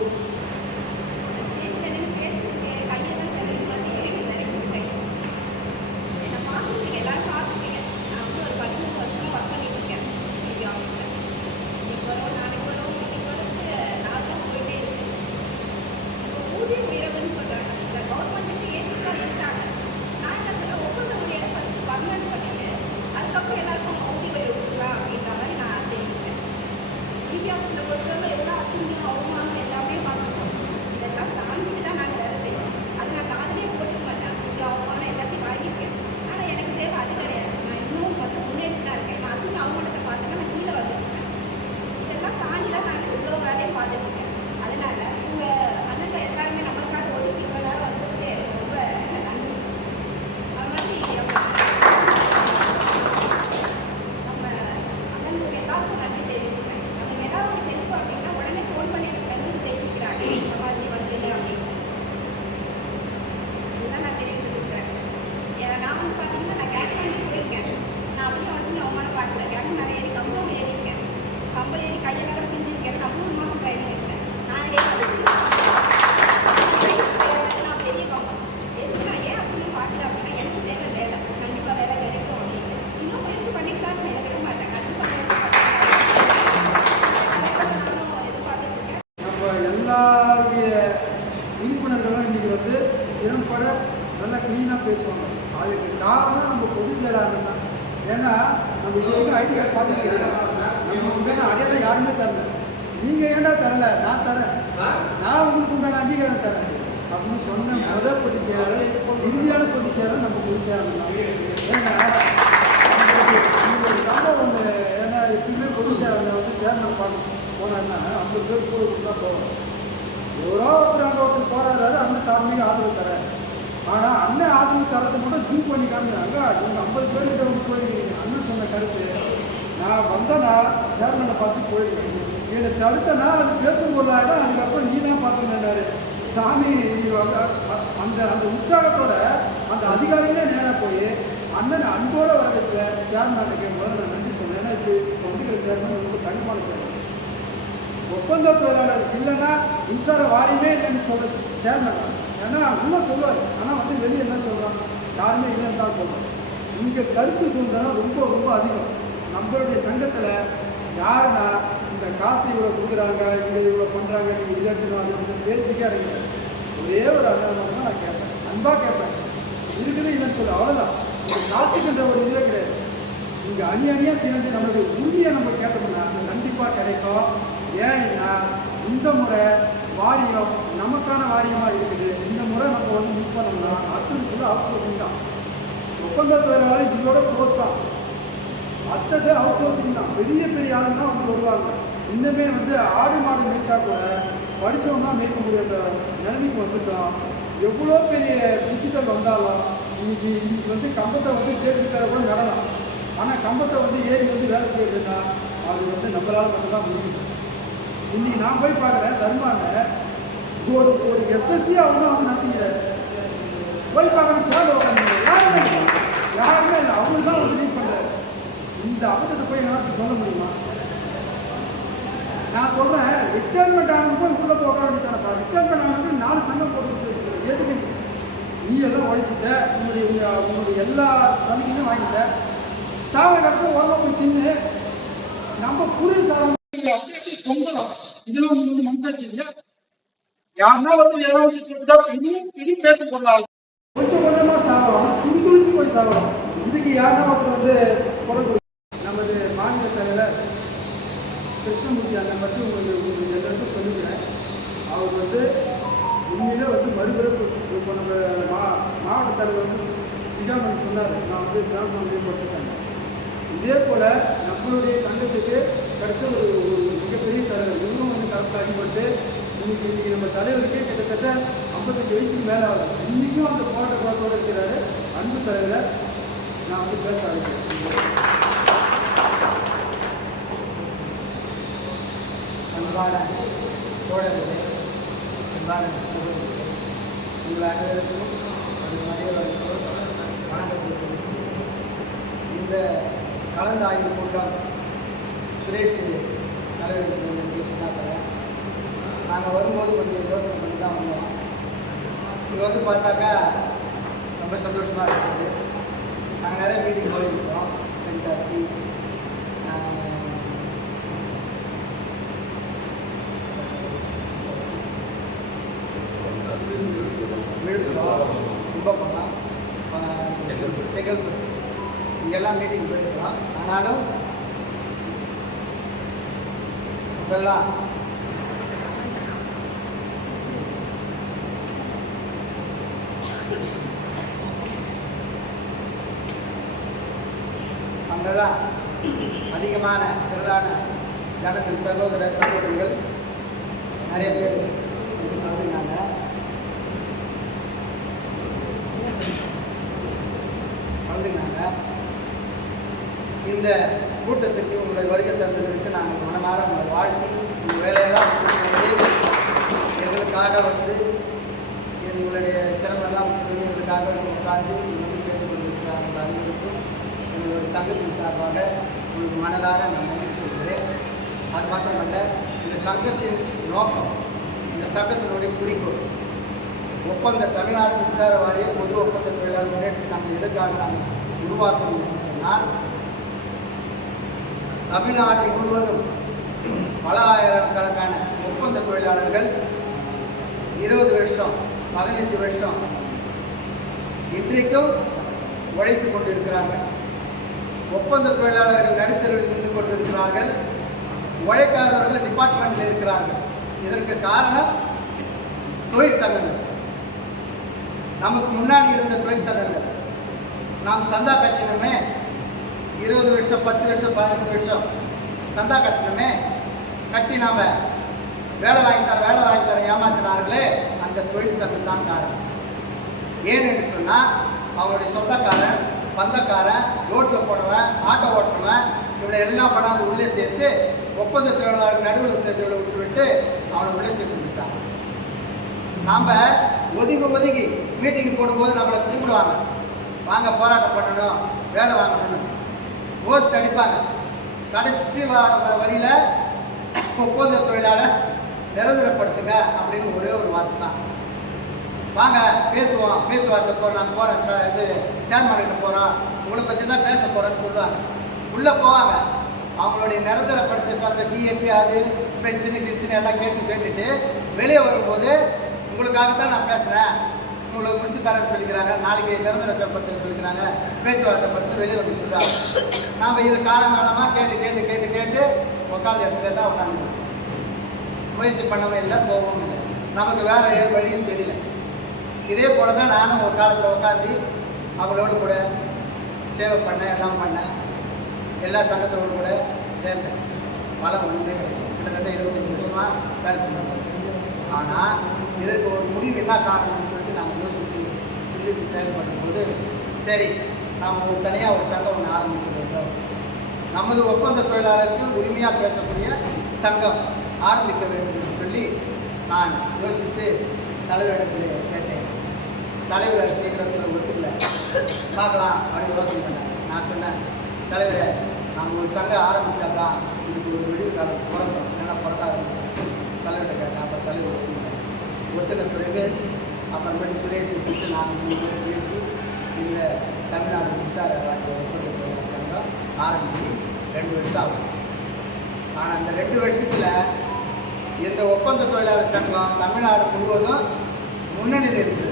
நான் வந்து பார்த்தீங்கன்னா நான் கேட்கலாண்டி போயிருக்கேன். நான் அதில் வந்து அவமான பார்க்கல. கேட்க நிறைய ஏறி கம்பம் ஏறியிருக்கேன். கம்பம் ஏறி கையெல்லாம் கூட பிஞ்சிருக்கேன். நான் 3 மாதம் கையில் இருக்கேன். நான் நான் பெரிய கம்பம் எதுக்கு நான் ஏன் அசையும் பார்க்கல அப்படின்னா எனக்கு தேவை வேலை. கண்டிப்பாக வேலை கிடைக்கும் அப்படின்னு இன்னும் முயற்சி பண்ணிட்டு தான் நான் விட மாட்டேன். கண்டிப்பாக நானும் எதிர்பார்த்துட்டு இருக்கேன். நம்ம எல்லாருடைய உறுப்பினர்களும் இன்னைக்கு வந்து திறம்பட நல்லா க்ளீனாக பேசுவாங்க. அதுக்கு காரணம் நம்ம பொதுச் செயலாளர் தான். ஏன்னா நம்ம இது வரைக்கும் ஐடி கார்டு பார்த்துட்டு கிடையாது. நமக்கு உண்டான அடையாளம் யாருமே தரல. நீங்கள் ஏன்டா தரல, நான் தரேன், நான் உங்களுக்கு உண்டான அங்கீகாரம் தரேன் அப்படின்னு சொன்ன முதல் பொதுச் செயலாளர், இறுதியான பொதுச் செயலாளர் நம்ம பொதுச் செயலாளர் தான். ஏன்னா ஒரு சம்பவம் ஒன்று, ஏன்னா எப்பயுமே பொதுச் செயலாளர் வந்து சேர்மன் பார்க்க போனான்னா 50 பேர் கூட கொடுத்தா போவோம். ஒருத்தர் அங்கே ஒருத்தர் போராடுறாரு, அண்ணன் தார்மீக ஆதரவு தரேன். ஆனால் அண்ணன் ஆதரவு தரத்தை மட்டும் ஜூம் பண்ணி காமிக்கிறாங்க. நீங்கள் 50 பேர்கிட்ட வந்து போயிருக்கீங்க. அண்ணன் சொன்ன கருத்து, நான் வந்தேன்னா சேர்மனை பார்த்து போயிருக்கேன், என்னை தடுத்தனா அது பேசும் பொருளாயிடும், அதுக்கப்புறம் நீ தான் பார்த்துருந்தாரு சாமி. அந்த அந்த உற்சாகத்தோட அந்த அதிகாரிகளே நேராக போய் அண்ணனை அன்போடு வர வச்ச சேர்மனுக்கு முதல்ல நான் நன்றி சொன்னேன். ஏன்னா இப்போ வந்துக்கிற சேர்மன் ரொம்ப தங்கமான சேர்மன். ஒப்பந்த தொழிலாளர் இல்லைன்னா மின்சார வாரியமே இல்லைன்னு சொல்கிறது சேர்மன். ஏன்னா இன்னும் சொல்லுவார், ஆனால் வந்து வெளியே என்ன சொல்கிறான், யாருமே இல்லைன்னு தான் சொல்கிறோம். இங்கே கருத்து சுதந்திரம் ரொம்ப ரொம்ப அதிகம். நம்மளுடைய சங்கத்தில் யாருன்னா இந்த காசு இவ்வளோ கொடுக்குறாங்க, இங்கே இவ்வளோ பண்ணுறாங்க, நீங்கள் இதை எடுத்துக்கணும், அது வந்து பேச்சுக்கே அடையாது. ஒரே ஒரு அனுபவம் தான் நான் கேட்பேன், அன்பாக கேட்பேன். இருக்குது இல்லைன்னு சொல்ல, அவ்வளோதான். இந்த காசுக்குன்ற ஒரு இதுவே கிடையாது. இங்கே அணியாக திரண்டு நம்மளுடைய உரிமையை நம்ம கேட்டோம்னா அது கண்டிப்பாக கிடைக்கும். ஏன்னா இந்த முறை வாரியம் நமக்கான வாரியமாக இருக்குது. இந்த முறை நம்ம வந்து மிஸ் பண்ணோம்னா அடுத்தது அவுட் சோர்சிங் தான். ஒப்பந்த தொழிலாளர் இதோட க்ளோஸ் தான். அடுத்தது அவுட் சோர்சிங் தான். பெரிய பெரிய ஆளுங்க தான் வந்து வருவாங்க. இன்னுமே வந்து ஆடு மாடு மேய்ச்சா கூட படித்தவங்க தான் மேய்க்க முடியாத நிலைமைக்கு வந்துட்டோம். எவ்வளோ பெரிய டிஜிட்டல் வந்தாலும் இன்னைக்கு வந்து கம்பத்தை வந்து ஜேசிக்கார கூட நடலாம். ஆனால் கம்பத்தை வந்து ஏறி வந்து வேலை செய்யறதுன்னா அது வந்து நம்மளால் மட்டும்தான் முடியும். இன்னைக்கு நான் போய் பார்க்குறேன், தர்மாண்ட ஒரு எஸ்எஸ்சி அவங்க வந்து நடத்திக்கிறாரு. போய் பார்க்குறேன், சேனல் உட்காந்து யாருமே இல்லை, அவங்க தான் வந்து லீட் பண்ணுறாரு. இந்த அபத்தத்தை போய் எனக்கு சொல்ல முடியுமா? நான் சொல்கிறேன், ரிட்டைர்மெண்ட் ஆனது போய் உள்ளே போக வேண்டியதானப்பா. ரிட்டைர்மெண்ட் ஆனது 4 சங்கம் போட்டு வச்சுக்கிறேன். எதுக்கு நீ எல்லாம் உழைச்சிட்ட, உங்களுடைய எல்லா சலுகையும் வாங்கிட்ட, சாவர கடத்தில் உரமா போய் தின்னு நம்ம புரிய சாவரம் பொங்கலாம். இதெல்லாம் உங்களுக்கு வந்து மனசாச்சு இல்லையா? யாருன்னா வந்து யாராவது இனி பேச போடலாம். கொஞ்சம் கொஞ்சமாக சாவலாம், துணிச்சு போய் சாவலாம். இதுக்கு யாருன்னா ஒருத்தர் வந்து குரல் நமது மாநில தலைவர் கிருஷ்ணமூர்த்தி அண்ணன் பற்றி உங்களுக்கு எல்லாருக்கும் சொல்லிக்கிறேன். அவர் வந்து உண்மையிலே வந்து மறுபிறப்பு. இப்போ நம்ம மாவட்ட தலைவர் வந்து சிகாமணி சொன்னார், நான் வந்து டிரான்ஸ்ஃபார்ம் போட்டிருக்கேன். இதே போல் நம்மளுடைய சங்கத்துக்கு கிடைச்ச ஒரு மிகப்பெரிய தலைவர். இவரும் வந்து கரெக்டாக அடிபட்டு இன்னைக்கு நம்ம தலைவருக்கே கிட்டத்தட்ட 55 வயசுக்கு மேலே ஆகுது. இன்றைக்கும் அந்த போராட்ட குழப்பத்தோடு இருக்கிறாரு அன்பு தலைவரை. நான் வந்து பேச ஆரம்பிக்கிறேன். அன்பான தோழர்களே, அன்பான சகோதரர்களே, உங்கள் அனைவருக்கும் அது மனிதர்களுக்கும் வணக்கத்தை. இந்த கலந்தாய்வு கூட்டம் சுரேஷ் தலைவருக்கு சொன்னாங்க. நாங்கள் வரும்போது கொஞ்சம் யோசனை பண்ணி தான் வந்தோம். இது வந்து பார்த்தாக்கா ரொம்ப சந்தோஷமாக இருக்குது. நாங்கள் நிறைய மீட்டிங் போயிருக்கோம். தென்காசி, விழுப்புரம், கும்பகோணம், செங்கல்பட்டு இங்கெல்லாம் மீட்டிங் போயிருக்கிறோம். ஆனாலும் இப்பெல்லாம் அங்கெல்லாம் அதிகமான திரளான ஜனங்கள் சகோதர சகோதரிகள் நிறைய பேர் வந்துருந்தாங்க. இந்த கூட்டத்துக்கு உங்களை வருகை தந்ததற்கு நாங்கள் மனமாற உங்களை வாழ்த்தி இந்த வேலையெல்லாம் எங்களுக்காக வந்து எங்களுடைய சிரமெல்லாம் எங்களுக்காக உட்கார்ந்து கேட்டுக்கொண்டிருக்க உங்கள் அனைவருக்கும் எங்களுடைய சங்கத்தின் சார்பாக உங்களுக்கு மனதார நான் நன்றி சொல்கிறேன். அது மாத்திரமல்ல, இந்த சங்கத்தின் நோக்கம், இந்த சங்கத்தினுடைய குறிக்கோள் தமிழ்நாடு மின்சார வாரிய பொது ஒப்பந்த தொழிலாளர் முன்னேற்ற சங்கம் எதற்காக நாங்கள் உருவாக்கணும் என்று சொன்னால், தமிழ்நாடு முழுவதும் பல ஆயிரக்கணக்கான ஒப்பந்த தொழிலாளர்கள் 20 வருஷம் 15 வருஷம் இன்றைக்கும் உழைத்து கொண்டிருக்கிறார்கள். ஒப்பந்த தொழிலாளர்கள் நடுத்தருவில் நின்று கொண்டிருக்கிறார்கள். உழைக்காதவர்கள் டிபார்ட்மெண்ட்டில் இருக்கிறார்கள். இதற்கு காரணம் தொழிற் சங்கங்கள். நமக்கு முன்னாடி இருந்த தொழிற் சங்கங்கள் நாம் சந்தா கட்டினோமே, 20 வருஷம் 10 வருஷம் 15 வருஷம் சந்தா கட்டினோமே, கட்டி நாம் வேலை வாங்கி தர ஏமாத்தினார்களே, அந்த தொழில் சங்கம் தான் காரணம். ஏன்னு சொன்னால், அவங்களுடைய சொந்தக்காரன், பந்தக்காரன், ரோட்டில் போனவன், ஆட்டோ ஓட்டுனவன், இவனை எல்லாம் பண்ணாந்து உள்ளே சேர்த்து ஒப்பந்த தொழிலாளர் நடுவில் தெருவில் விட்டுவிட்டு அவனை உள்ளே சேர்த்து விட்டாங்க. நாம் ஒதுங்கி மீட்டிங் போடும்போது நம்மளை கூப்பிடுவாங்க, வாங்க போராட்டம் பண்ணணும், வேலை வாங்கணும், போஸ்ட் அடிப்பாங்க. கடைசி வரியில் ஒப்பந்த தொழிலாளர் நிரந்தரப்படுத்துங்க அப்படின்னு ஒரே ஒரு வார்த்தை தான். வாங்க பேசுவோம், பேச்சுவார்த்தை போகிறோம், நாங்கள் போகிறோம், இது சேர்மன்கிட்ட போகிறோம், உங்களை பற்றி தான் பேச போகிறோன்னு சொல்லுவாங்க. உள்ளே போவாங்க, அவங்களுடைய நிரந்தரப்படுத்த சார்ந்த டிஏபி, அது பென்ஷனு கின்ஷனு எல்லாம் கேட்டுட்டு வெளியே வரும்போது, உங்களுக்காகத்தான் நான் பேசுகிறேன், உங்களை முடிச்சு தரேன்னு சொல்லிக்கிறாங்க, நாளைக்கு நிரந்தரப்படுத்துன்னு சொல்லிக்கிறாங்க, பேச்சுவார்த்தை படுத்து வெளியே வந்து சொல்லுவாங்க. நாம் இது காலங்காலமாக கேட்டு உட்காந்து இடத்துல தான் உட்காந்துருக்கோம். முயற்சி பண்ணவும் இல்லை, போகவும் இல்லை. நமக்கு வேறு வழியும் தெரியல. இதே போல தான் நானும் ஒரு காலத்தில் உட்காந்து அவங்களோடு கூட சேவை பண்ணேன், எல்லாம் பண்ணேன், எல்லா சங்கத்தோடு கூட சேர்ந்தேன். பல ஒன்றுமே கிடைக்கும். கிட்டத்தட்ட 25 வருஷமாக வேலை செஞ்சோம். ஆனால் இதற்கு ஒரு முடிவு என்ன காரணம்னு சொல்லிட்டு நாங்கள் சிந்தித்து செயல்படும்போது, சரி நாம் ஒரு தனியாக ஒரு சங்கம் ஒன்று ஆரம்பிக்க வேண்டும், நமது ஒப்பந்த தொழிலாளருக்கு உரிமையாக பேசக்கூடிய சங்கம் ஆரம்பிக்க வேண்டும் என்று சொல்லி நான் யோசித்து தலைவரிடத்தில் கேட்டேன். தலைவர் சீக்கிரத்தில் ஒத்துக்கல, பார்க்கலாம் அப்படின்னு யோசனை பண்ணேன். நான் சொன்னேன், தலைவரை நம்ம ஒரு சங்கம் ஆரம்பித்தாதான் இதுக்கு ஒரு விடிவு காலத்து பிறந்தோம், ஏன்னா பிறக்காது. தலைவர்கிட்ட கேட்டேன். அப்போ தலைவர் ஒத்துன பிறகு அப்புறமேட்டு சுரேஷ் கூப்பிட்டு நாங்கள் 3 பேர் பேசி இந்த தமிழ்நாடு மின்சார வாரிய ஒப்பந்த தொழிலாளர் சங்கம் ஆரம்பித்து 2 வருஷம் ஆகும். ஆனால் அந்த 2 வருஷத்தில் இந்த ஒப்பந்த தொழிலாளர் சங்கம் தமிழ்நாடு முழுவதும் முன்னணியில் இருக்குது.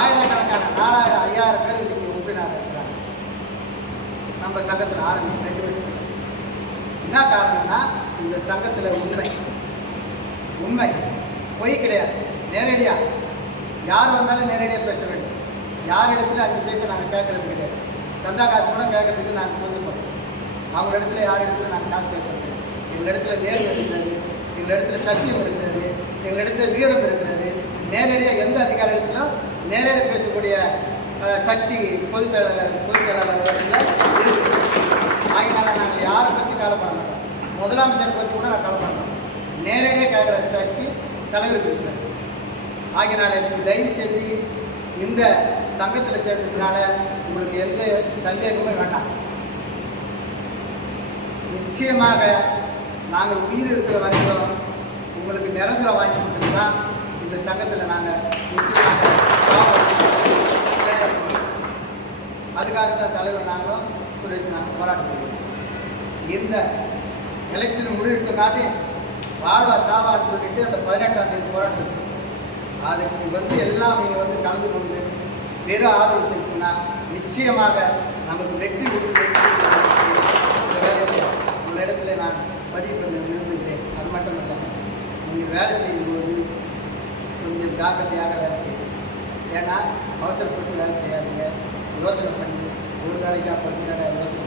ஆயிரக்கணக்கான 4000 5000 பேர் இன்றைக்கி உறுப்பினராக இருக்கிறாங்க. நம்ம சங்கத்தில் ஆரம்பிச்சு 2 வருஷம். என்ன காரணம்னா, இந்த சங்கத்தில் உண்மை பொய் கிடையாது. நேரடியாக யார் வந்தாலும் நேரடியாக பேச வேண்டும். யார் இடத்துல அங்கே பேச நாங்கள் கேட்கறது கிடையாது. சந்தா காசு கூட கேட்கறதுக்கு நாங்கள் கொஞ்சம் போகிறோம். அவங்க இடத்துல யார் இடத்துல நாங்கள் காசு கேட்கறது. எங்கள் இடத்துல நேர்மை இருக்கிறது, எங்கள் இடத்துல சத்தியம் இருக்கிறது, எங்கள் இடத்துல வீரம் இருக்கிறது. நேரடியாக எந்த அதிகார இடத்துலையும் நேரடியாக பேசக்கூடிய சக்தி பொதுச் செயலாளர் இருக்குது. ஆகினால நாங்கள் யாரை பற்றி கவலைப்பட மாட்டோம். முதலமைச்சர் பற்றி கூட நான் கவலைப்படுறோம். நேரடியாக கேட்குற சக்தி தலைவருக்கு இருக்கிறது. ஆகினால எனக்கு தயவு செய்து இந்த சங்கத்தில் சேர்ந்ததுனால உங்களுக்கு எந்த சந்தேகமும் வேண்டாம். நிச்சயமாக நாங்கள் உயிர் இருக்கிற வரைக்கும் உங்களுக்கு நிரந்தரம் வாங்கி கொடுத்துட்டு தான் இந்த சங்கத்தில் நாங்கள் நிச்சயமாக அதுக்காக தான் தலைவர் நாங்களும் சுரேஷ் நாங்கள் போராட்டம் பண்ணுவோம். இந்த எலெக்ஷன் முடிவுக்கு காட்டி வாழ்வா சாவான்னு சொல்லிட்டு அந்த 18ஆம் தேதி போராட்டம் இருக்குது. அதுக்கு எல்லாம் நீங்கள் கலந்து கொண்டு வெறும் ஆதரவு தெரிஞ்சுன்னா நிச்சயமாக நமக்கு வெற்றி கொடுத்து உங்கள் இடத்துல நான் பதிவு பண்ண விரும்புகிறேன். அது மட்டும் இல்லை, நீங்கள் வேலை செய்யும்போது கொஞ்சம் ஜாக்கிரதையாக வேலை செய்யுங்க. ஏன்னா அவசரப்பட்டு வேலை செய்யாதீங்க. யோசனை பண்ணி ஒரு நாளைக்கு 10 நாள் யோசனை.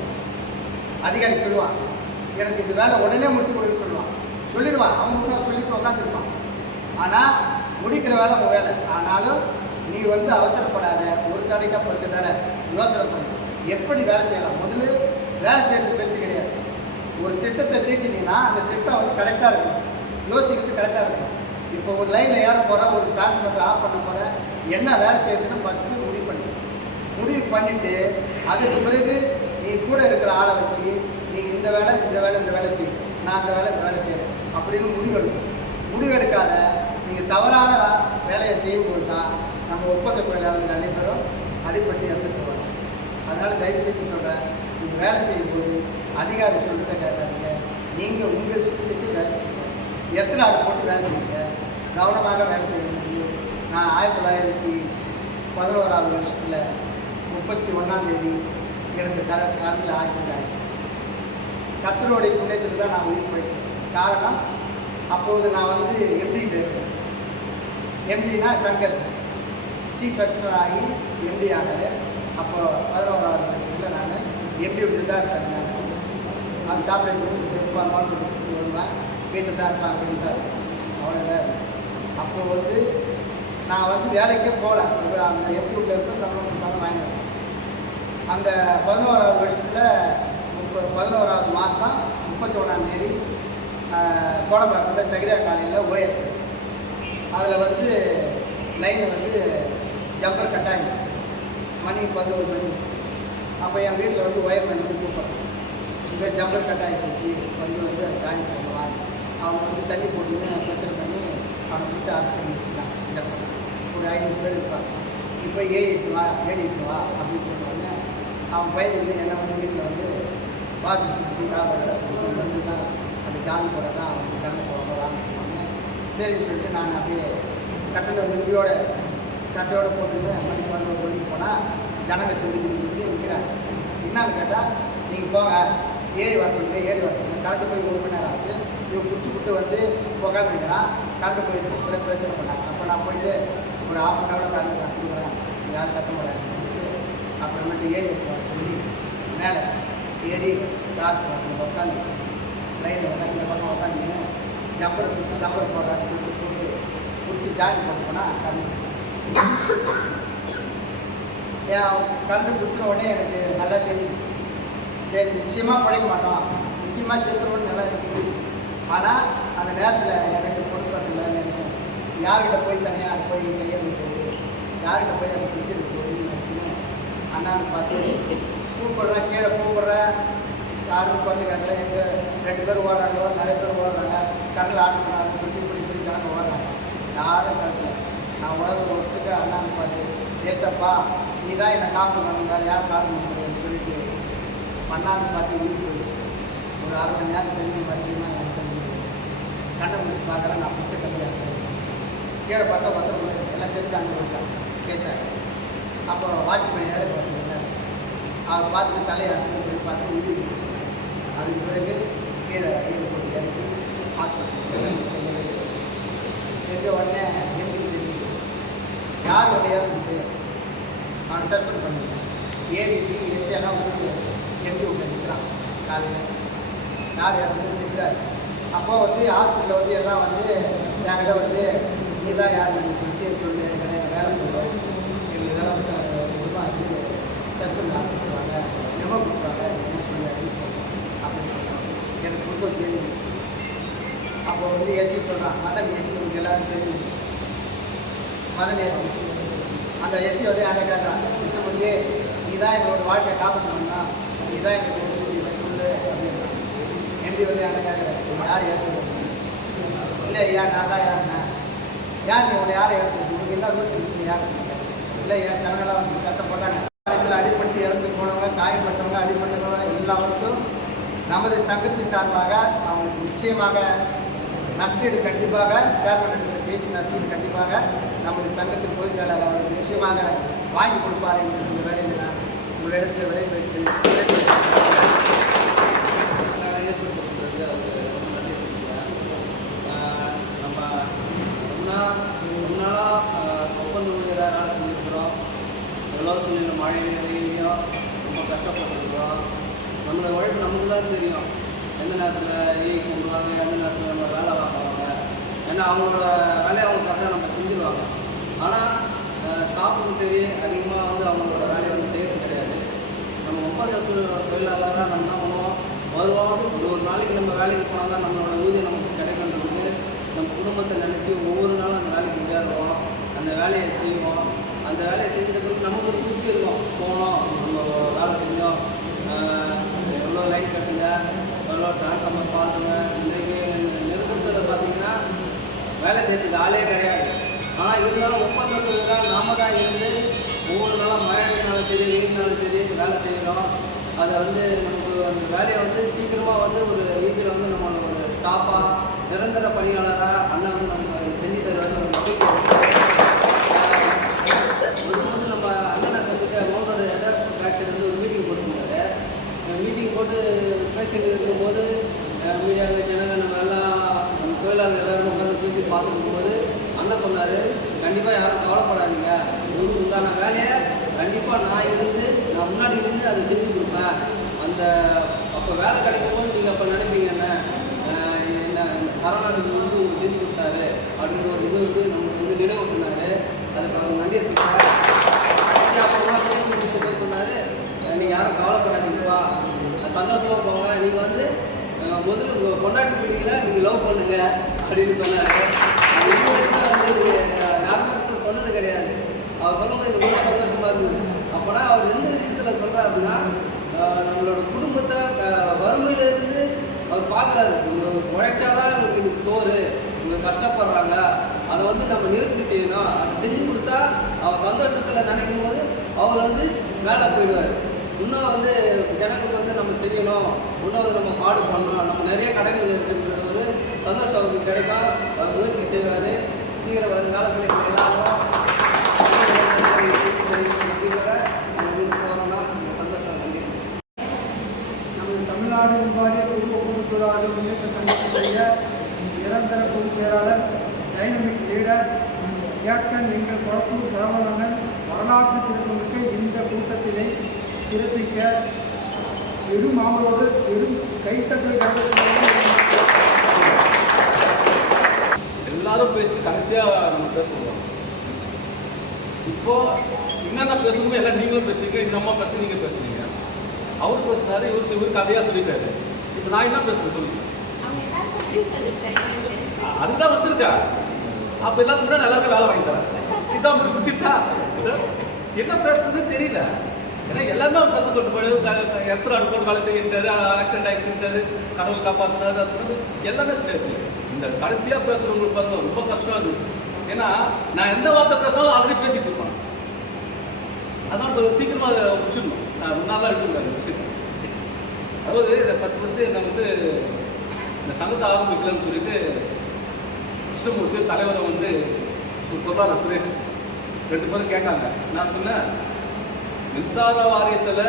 அதிகாரி சொல்லுவான், எனக்கு இந்த வேலை உடனே முடிச்சு கொடுக்க சொல்லிடுவான். அவங்க தான் சொல்லிட்டு உட்காந்துருப்பான். ஆனால் முடிக்கிற வேலை உங்கள் வேலை. ஆனாலும் நீ அவசரப்படாத. ஒரு தடைக்கா 10 தடை யோசனை பண்ணி எப்படி வேலை செய்யலாம். முதல்ல வேலை செய்யறது பெருசு கிடையாது. ஒரு திட்டத்தை தீட்டினீங்கன்னா அந்த திட்டம் கரெக்டாக இருக்கும், யோசிக்கிறது கரெக்டாக இருக்கும். இப்போ ஒரு லைனில் ஏற போகிற, ஒரு ஸ்டார்ட் பண்ணுற ஆஃப் பண்ண போகிற, என்ன வேலை செய்யறதுன்னு ஃபஸ்ட்டு முடிவு பண்ணி முடிவு பண்ணிட்டு அதுக்கு பிறகு நீ கூட இருக்கிற ஆளை வச்சு நீ இந்த வேலை செய், நான் இந்த வேலை செய்கிறேன் அப்படின்னு முடிவெடுக்காத நீங்கள் தவறான வேலையை செய்யும்போது தான் நம்ம ஒப்பந்த தொழிலாளர்கள் அனைவரும் அடிப்பட்டு இறந்துட்டு வரோம். அதனால் தயவு செய்து சொல்கிறேன், நீங்கள் வேலை செய்யும்போது அதிகாரி சொல்லிட்டு கேட்காதீங்க. நீங்கள் உங்கள் இஷ்டத்துக்கு வேலை செய்யுங்க. எத்தனை ஆள் போட்டு வேலை செய்யுங்க, கவனமாக வேலை செய்யணும். நான் 1911 வருஷத்தில் 31ஆம் தேதி எனக்கு கரண்டில் ஆக்சிடென்ட் ஆகிடுச்சு. கத்தருடைய புண்ணியத்தில் தான் நான் உயிர் போயிட்டேன். காரணம், அப்போது நான் வந்து எம்டியில் இருக்கேன். எம்டினா சங்கர் பர்சனல் ஆகி எம்டி ஆனது. அப்போ 11ஆவது வருஷத்தில் நான் எம்டி விட்டு தான் இருக்கேன். நான் சாப்பிட்டு வருவேன், வீட்டில் தான் இருப்பேன், அப்படின்னு தான் இருப்பேன். அவ்வளோதான். அப்போ வந்து நான் வந்து வேலைக்கே போகல. அந்த எம்டி விட்டு இருக்க சம்பளம் தான் வாங்கினேன். அந்த 11ஆவது வருஷத்தில் 11ஆவது மாதம் 31ஆம் தேதி கோடம்பாக்கத்தில் சகிரியா காலையில் ஓயாச்சு. அதில் வந்து லைனில் வந்து ஜம்பர் கட்டாங்க. மணி 11 மணி. அப்போ என் வீட்டில் வந்து ஒயர் பண்ணி கூப்பிட்றேன். இங்கே ஜம்பர் கட்டாகி போச்சு, வந்து ஜாயின் பண்ணுவான். அவங்க வந்து தண்ணி போட்டுன்னு பிரச்சனை பண்ணி அவனை பிடிச்சி ஹாஸ்பிட்டல் வச்சுட்டாங்க. ஜம்பர் ஒரு 500 பேர் இருப்பாங்க. இப்போ ஏறிட்டு வா அப்படின்னு சொன்னாங்க. அவன் பையன் வந்து என்ன வந்து வீட்டில் வந்து பாபிஸ்க்கு வந்து தான் அந்த ஜாமி போட தான் அவங்க கண்ணு போகிறாங்க. சரின்னு சொல்லிட்டு நான் அப்படியே கட்டண நிதியோட சட்டையோடு போட்டுட்டு மணிக்கு 11 மணிக்கு போனால் ஜனங்க திரும்பி நிற்கிறாங்க. என்னான்னு கேட்டால், நீங்கள் போங்க ஏறி வர சொல்லிட்டு கரெக்டு போய் 1 மணி நேரம் ஆகுது. இவங்க பிடிச்சி வந்து உட்காந்துருக்கிறான். கரெக்டு போயிட்டு பிரச்சனை பண்ணாங்க. அப்போ நான் போயிட்டு ஒரு 1/2 மணி நேரம் கரெக்டு நான் கொடுக்குறேன், யாரும் சத்தம் போடாதுன்னு அப்புறமேட்டு ஏறி வர சொல்லி மேலே ஏறி கிராஸ் பண்ணி உட்காந்து லைனில் வந்து இந்த பக்கம் உட்காந்துன்னு ஜம்பர் போடுறாங்க. போட்டு பிடிச்சி ஜாயின் பண்ண போனால் கரண்ட் பிடிச்சின உடனே எனக்கு நல்லா தெரியும். சரி, நிச்சயமாக பழைக்க மாட்டோம், நிச்சயமாக செத்துருவோன்னு நல்லா எனக்கு தெரியும். ஆனால் அந்த நேரத்தில் எனக்கு பொண்ணு பசங்க நினச்சேன், யார்கிட்ட போய் தனியாக போய் கையை விட்டுறது, யார்கிட்ட போய் அதை பிடிச்சிட்டு போகுதுன்னு நினச்சின்னு அண்ணான்னு பார்த்து கூப்பிட்றேன். கீழே கூப்பிட்றேன், யாரும் பண்ணி கேட்கல. எங்கள் 2 பேர் ஓடுறாங்க, நிறைய பேர் ஓடுறாங்க. கரண்டில் ஆட்டு பண்ணாங்க சொல்லி இப்படி ஜனங்க ஓடுறாங்க. யாரும் கேட்கல. நான் உலக வருஷத்துக்கு அண்ணான்னு பார்த்து, ஏசப்பா நீ தான் என்னை காப்பு பண்ணுங்க, யார் காப்பு பண்ண முடியும்னு சொல்லிட்டு அண்ணான்னு பார்த்து வீட்டு போயிடுச்சு. ஒரு 1/2 மணி நேரம் செஞ்சு மறுபடியும் எனக்கு கண்ணை முடிச்சு பார்க்குறேன். நான் பிடிச்ச கம்மியாக கீழே பார்த்தா 10 மணி எல்லாம் செஞ்சு அங்கே போயிட்டாங்க பேச. அப்புறம் வாட்ச்மேன் ஏழை பார்த்தீங்க, அவர் பார்த்துட்டு தலையை அசைந்து போய் பார்த்து வீடு போயிடுச்சு. அதுக்கு பிறகு கீழே போட்டு இறங்கி ஹாஸ்பிட்டல் செஞ்ச உடனே எப்படி தெரியுது யார் விளையாடுறது அவனை சஸ்பெண்ட் பண்ணிடுறேன். ஏறிட்டு எஸ்எல்லாம் வந்து எப்படி விட்டு நிற்கிறான் காலையில் யார் யாரும் நிற்கிறாரு. அப்போ வந்து ஹாஸ்பிட்டலில் வந்து எல்லாம் வந்து என்கிட்ட வந்து நீ தான் யார் சொல்லிட்டு சொல்லி வேலை பண்ணுவோம், எங்களுக்கு வேலை ரூபாய் சஸ்பெண்ட் ஆகிடுவாங்க, நெமோ கொடுக்குறாங்க அப்படின்னு சொல்கிறாங்க. எனக்கு குளுக்கோஸ் ஏறி. அப்போ வந்து ஏசி சொல்கிறான், மதன் ஏசி உங்களுக்கு எல்லோரும் தெரியும், மதன் ஏசி. அந்த ஏசி வந்து என்ன கேட்குறான், விஷயம் வந்து நீ தான் எங்களோட வாழ்க்கையை காப்பாற்றணும்னா, நீ தான் எங்களுக்கு சொல்லு அப்படின்னா. எப்படி வந்து என்ன கேட்குறேன், யார் ஏற்றுக்கணும்? இல்லை ஐயா, நான் தான் யாருண்ணா. யார் நீ உன்னை யாரை ஏற்றுக்கணும்? உங்களுக்கு என்ன ரூல்ஸ் இருக்குது, யார் இல்லை என் ஜனங்களாம் வந்து சத்தம் போட்டாங்க. அடிப்பட்டு இறந்து போனவங்க, காயப்பட்டவங்க, அடிப்பட்டவங்க எல்லாருக்கும் நமது சங்கத்தின் சார்பாக அவங்களுக்கு நிச்சயமாக நஷ்டீடு கண்டிப்பாக சேர்மன் பேச்சு நஷ்டீடு கண்டிப்பாக நமது சங்கத்தின் பொதுச் செயலாளர் அவர்களுக்கு நிச்சயமாக வாங்கி கொடுப்பார் என்ற இந்த வேலையில் நான் உங்களிடத்தில் விடைபெற்று ரொம்ப நாளாக ஒப்பந்த ஊழியராக வேலை செஞ்சுருக்கிறோம். எவ்வளோ சூழ்நிலை மழையிலையும் வெயிலையும் ரொம்ப கஷ்டப்பட்டுருக்குறோம். நம்மளோட உழைப்பு நமக்கு தான் தெரியும், எந்த நேரத்தில் ஏஐ கொண்டுருவாங்க, எந்த நேரத்தில் நம்ம வேலை வாங்குவாங்க. ஏன்னா அவங்களோட வேலையை அவங்க கரெக்டாக நம்ம செஞ்சுருவாங்க. ஆனால் ஸ்டாஃபுக்கும் சரி அதிகமாக வந்து அவங்களோட வேலையை வந்து செய்கிறது கிடையாது. நம்ம ஒப்பந்த தொழிலாளராக நம்ம என்ன பண்ணுவோம், வருவோம், ஒரு நாளைக்கு நம்ம வேலைக்கு போனால் தான் நம்மளோட ஊதியம் நமக்கு கிடைக்கின்றது. நம்ம குடும்பத்தை நினச்சி ஒவ்வொரு நாளும் அந்த வேலைக்கு விளையாடுவோம், அந்த வேலையை செய்வோம். அந்த வேலையை செஞ்சுட்டு நமக்கு ஒரு திருப்தி இருக்கும். போன செய்யறதுக்கு ஆளே கிடையாது. ஆனால் இருந்தாலும் ஒப்பந்த தொழிலாக நாம தான் இருந்து ஒவ்வொரு நாளும் மழைனாலும் சரி வெயில்னாலும் சரி வேலை செய்கிறோம். அதை வந்து நமக்கு அந்த வேலையை வந்து சீக்கிரமாக வந்து ஒரு வீட்டில் வந்து நம்ம ஒரு ஸ்டாஃபாக நிரந்தர பணியாளராக அண்ணன் வந்து நம்ம செஞ்சு தருவார். ஒரு நம்பிக்கை வந்து நம்ம அண்ணனை சந்திக்க ஓனர் எதாவது ட்ராக்டர் வந்து ஒரு மீட்டிங் போட்டுருந்தாரு. மீட்டிங் போட்டு பேசிட்டு இருக்கும்போது மீடியாவில் ஜனங்க நம்ம எல்லாம் நம்ம தொழிலாளர்கள் எல்லாரும் உட்காந்து பேசி பார்த்துருக்கும்போது அண்ணன் சொன்னார், கண்டிப்பாக யாரும் கவலைப்படாதீங்க, உங்களுக்கு உண்டான வேலையை கண்டிப்பாக நான் இருந்து நான் முன்னாடி இருந்து அதை செஞ்சு கொடுப்பேன். அந்த அப்போ வேலை கிடைக்கும் போது நீங்கள் அப்போ நினைப்பீங்க என்ன சரவணன் வந்து செஞ்சு கொடுத்தாரு அப்படின்ற ஒரு இது வந்து நமக்கு வந்து நினைவூட்டினாரு. அதுக்கு அவங்க நன்றியை சொல்கிறார். அப்புறமா பேசி முடிச்சுட்டு சொன்னார், நீங்கள் யாரும் கவலைப்படாதீங்கப்பா, சந்தோஷமாக போங்க, நீங்கள் வந்து முதல்ல உங்கள் கொண்டாட்டி பிடிக்கல நீங்கள் லவ் பண்ணுங்க அப்படின்னு சொன்னார். அது வந்து யாருக்கும் சொன்னது கிடையாது. அவர் சொல்லும்போது எனக்கு ரொம்ப சந்தோஷமாக இருந்தது. அப்போனா அவர் எந்த விஷயத்தில் சொல்கிறார் அப்படின்னா, நம்மளோட குடும்பத்தை வறுமையிலேருந்து அவர் பார்க்குறாரு. இவங்க உழைச்சாதான் இவங்களுக்கு இன்னைக்கு சோறு, இவங்க கஷ்டப்படுறாங்க, அதை வந்து நம்ம நிவர்த்தி செய்யணும். அதை செஞ்சு கொடுத்தா அவர் சந்தோஷத்தில் நினைக்கும் போது அவர் வந்து மேலே போயிடுவார். இன்னும் வந்து ஜனங்களுக்கு வந்து நம்ம செய்யணும், இன்னும் வந்து நம்ம பாடு பண்ணணும், நம்ம நிறைய கடமைகள் இருக்குன்ற ஒரு சந்தோஷம் அவருக்கு கிடைக்கும். அவர் முயற்சி செய்வார். சீக்கிரம் வருங்காலத்தில் எல்லாரும் நமது தமிழ்நாடு மின்வாரிய பொது ஒப்பந்த தொழிலாளர்கள் முன்னேற்ற சங்கத்தினுடைய நிரந்தர பொதுச் செயலாளர், டைனமிக் லீடர் கேப்டன் எங்கள் கொளத்தூர் சரவணன் வரலாற்று சிறப்புமிக்க இந்த கூட்டத்தினை சிறப்பிக்க பெரும் ஆவலோடு பெரும் கைத்தட்டல் எல்லாரும் பேசிட்டு கடைசியாக நம்ம பேசுவோம். இப்போ என்னென்ன பேசணுமோ எல்லாம் நீங்களும் பேசுறீங்க, இந்த அம்மா பேச நீங்கள் பேசுறீங்க, அவர் பேசுனாரு, இவர் கதையாக சொல்லிட்டாரு. இப்போ நான் என்ன பேசுறேன் சொல்லுங்க. அதுதான் வந்திருக்கா. அப்போ எல்லாத்துக்கும் கூட எல்லாருமே வேலை வாங்கி தரேன். இதான் முடிச்சுட்டா என்ன பேசுறதுன்னு தெரியல. ஏன்னா எல்லாமே அவர் கற்று சொல்லிட்டு போய் எத்தனை அடுப்போடு வேலை செய்யிருந்தாரு, ஆக்சிடென்ட் ஆகிடுச்சிருந்தாரு, கடவுள் காப்பாற்றினாரு, அது எல்லாமே சொல்லியாச்சு. இந்த கடைசியாக பேசுகிறவங்களுக்கு பாருங்க ரொம்ப கஷ்டம் அது. ஏன்னா நான் எந்த வார்த்தை பேசினாலும் ஆல்ரெடி பேசிட்டு இருப்பேன். அதனால் சீக்கிரமாக அதை முடிச்சிடணும். நான் ரொம்ப நாளாக எடுத்துருக்காரு முடிச்சிருக்கேன். அதாவது ஃபஸ்ட்டு என்னை வந்து இந்த சங்கத்தை ஆரம்பிக்கலன்னு சொல்லிட்டு கிருஷ்ணமூர்த்தி தலைவரை வந்து பொருளாளர் சுரேஷ் 2 பேரும் கேட்டாங்க. நான் சொன்னேன், மின்சார வாரியத்தில்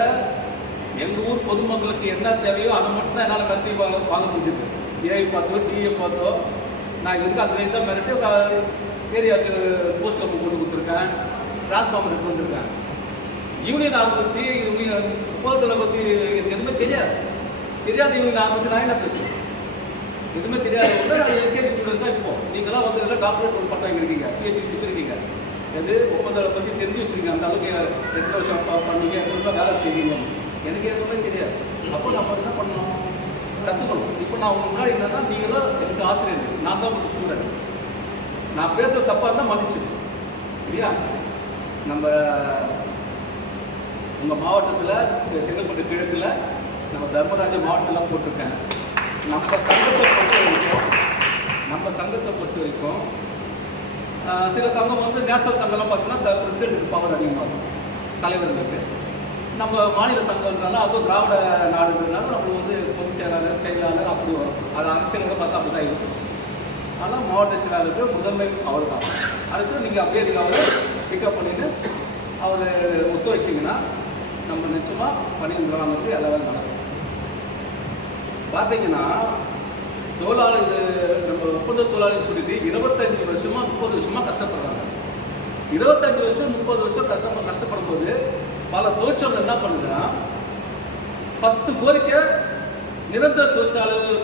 எங்கள் ஊர் பொதுமக்களுக்கு என்ன தேவையோ அதை மட்டும் தான் என்னால் நடத்தி வாங்க முடிஞ்சுது. ஏஐ பார்த்தோ டிஏ பார்த்தோ நான் இதுக்கு அந்த தான் மிரட்டி ஏரியாவுக்கு போஸ்ட் கம்பு போட்டு கொடுத்துருக்கேன், டிரான்ஸ்ஃபார்மர் எடுத்து வந்திருக்கேன். யூனியன் ஆரம்பிச்சு போதலை பற்றி எனக்கு எதுவுமே தெரியாது யூனியன் ஆரம்பிச்சு நான் என்ன பேசுவேன், எதுவுமே தெரியாது. நான் எல்கேஜி ஸ்டூடெண்ட் தான். இப்போ நீங்களாம் வந்து எல்லாம் டாக்டரேட் ஒரு பட்டம் இருக்கீங்க, பிஹெச்டி வச்சுருக்கீங்க, எது ஒப்பந்தத்தை பற்றி தெரிஞ்சு வச்சுருக்கீங்க, அந்த அளவுக்கு 2 வருஷம் பண்ணீங்க, 2 வருஷம் வேலை செய்வீங்க. எனக்கு எதுவுமே தெரியாது. அப்போ நம்ம என்ன பண்ணணும், கற்றுக்கணும். இப்போ நான் உங்களுக்கு முன்னாடி என்னன்னா, நீங்களும் எனக்கு ஆசிரியர், நான் தான் உங்களுக்கு ஸ்டூடெண்ட். நான் பேசுகிற தப்பாக இருந்தால் மன்னிச்சு, சரியா? நம்ம உங்கள் மாவட்டத்தில் செங்கல்பட்டு கிழக்கில் நம்ம தர்மராஜ மாவட்டத்தெல்லாம் போட்டிருக்கேன். நம்ம சங்கத்தை பொறுத்த வரைக்கும் சில சங்கம் வந்து நேஷனல் சங்கம்லாம் பார்த்தீங்கன்னா பிரசிடென்ட்டுக்கு பவர் அதிகமாக இருக்கும், தலைவர்களுக்கு. நம்ம மாநில சங்கம்னால அதுவும் திராவிட நாடுங்கிறதுனால நம்ம வந்து பொதுச் செயலாளர் அப்படி வரும். அது அரசியலுங்க பார்த்தா அப்படி தான் இருக்கும். ஆனால் மாவட்ட செயலாளருக்கு முதன்மை அவர் தான். அடுத்து நீங்கள் அப்படியே நீங்கள் அவரை பிக்கப் பண்ணிவிட்டு அவர் ஒத்துழைச்சிங்கன்னா நம்ம நிச்சயமாக பணிந்துலாம் வந்து எல்லா வேலையும் நடக்கும். பார்த்தீங்கன்னா தொழிலாளர் நம்ம ஒப்பந்த தொழிலாளர்னு சொல்லிட்டு 25 வருஷமா 30 வருஷமா கஷ்டப்படுறாங்க. 25 வருஷம் 30 வருஷம் கஷ்டப்படும் போது பல தொழிற்சங்கம் என்ன பண்ணுதுன்னா 10 கோரிக்கை நிரந்தர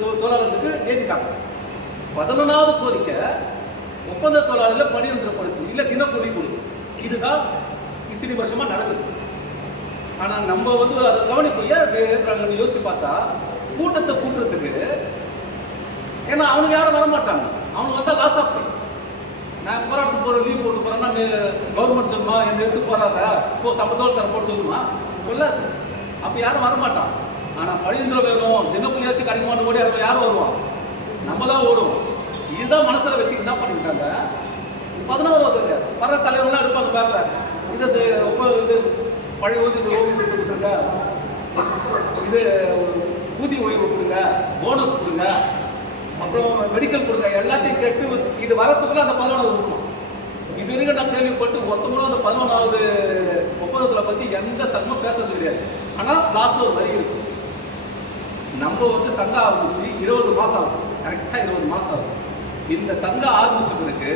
தொழிலாளர்களுக்கு ஏற்றிட்டாங்க. 11வது கோரிக்கை ஒப்பந்த தொழிலாளர்களை பணிநிரந்தரப்படுத்தும், இல்லை தினக்கூலி கொடுக்கும். இதுதான் இத்தனை வருஷமா நடக்குது. ஆனால் நம்ம வந்து அதை கவனிப்போம். ஏன் யோசிச்சு பார்த்தா கூட்டத்தை கூட்டுறதுக்கு, ஏன்னா அவனுக்கு யாரும் வரமாட்டாங்க, அவனுக்கு வந்தால் லாஸ் ஆஃப் பே. நான் போராட்டத்துக்கு போகிறேன், லீவ் போட்டு போகிறேன்னா கவர்மெண்ட் சொல்லுமா, என்னை எடுத்து போகிறாங்க, இப்போ சம்பளத்தோடு தர போட்டு சொல்லுமா, சொல்லாது. அப்போ யாரும் வரமாட்டான். ஆனால் பணிந்திரம் வேணும், தினக்கூலியாச்சும் கிடைக்குமான்னு ஓடி யாரும் வருவான், நம்ம தான் ஓடுவோம். இதுதான் மனசுல வச்சு என்ன பண்ணிட்டாங்க, 11வது வர தலைவர்லாம் இருப்பாங்க பார்ப்பேன், இது பழைய ஓய்வு திட்டம் கொடுத்துருங்க, இது ஊதிய உயர்வு கொடுங்க, போனஸ் கொடுங்க, அப்புறம் மெடிக்கல் கொடுங்க, எல்லாத்தையும் கேட்டு இது வரத்துக்குள்ள அந்த 11வது இருக்கணும். இது வரைக்கும் நான் கேள்விப்பட்டு ஒருத்தவங்களும் அந்த 11வது ஒப்பந்தத்தில் பற்றி எந்த சங்கமும் பேசுறது கிடையாது. ஆனால் லாஸ்ட்ல ஒரு வரி இருக்கும். நம்ம சங்கம் ஆரம்பிச்சு 20 மாதம் ஆகும், கரெக்டாக 20 மாதம் ஆகும். இந்த சங்கம் ஆரம்பிச்ச பிறகு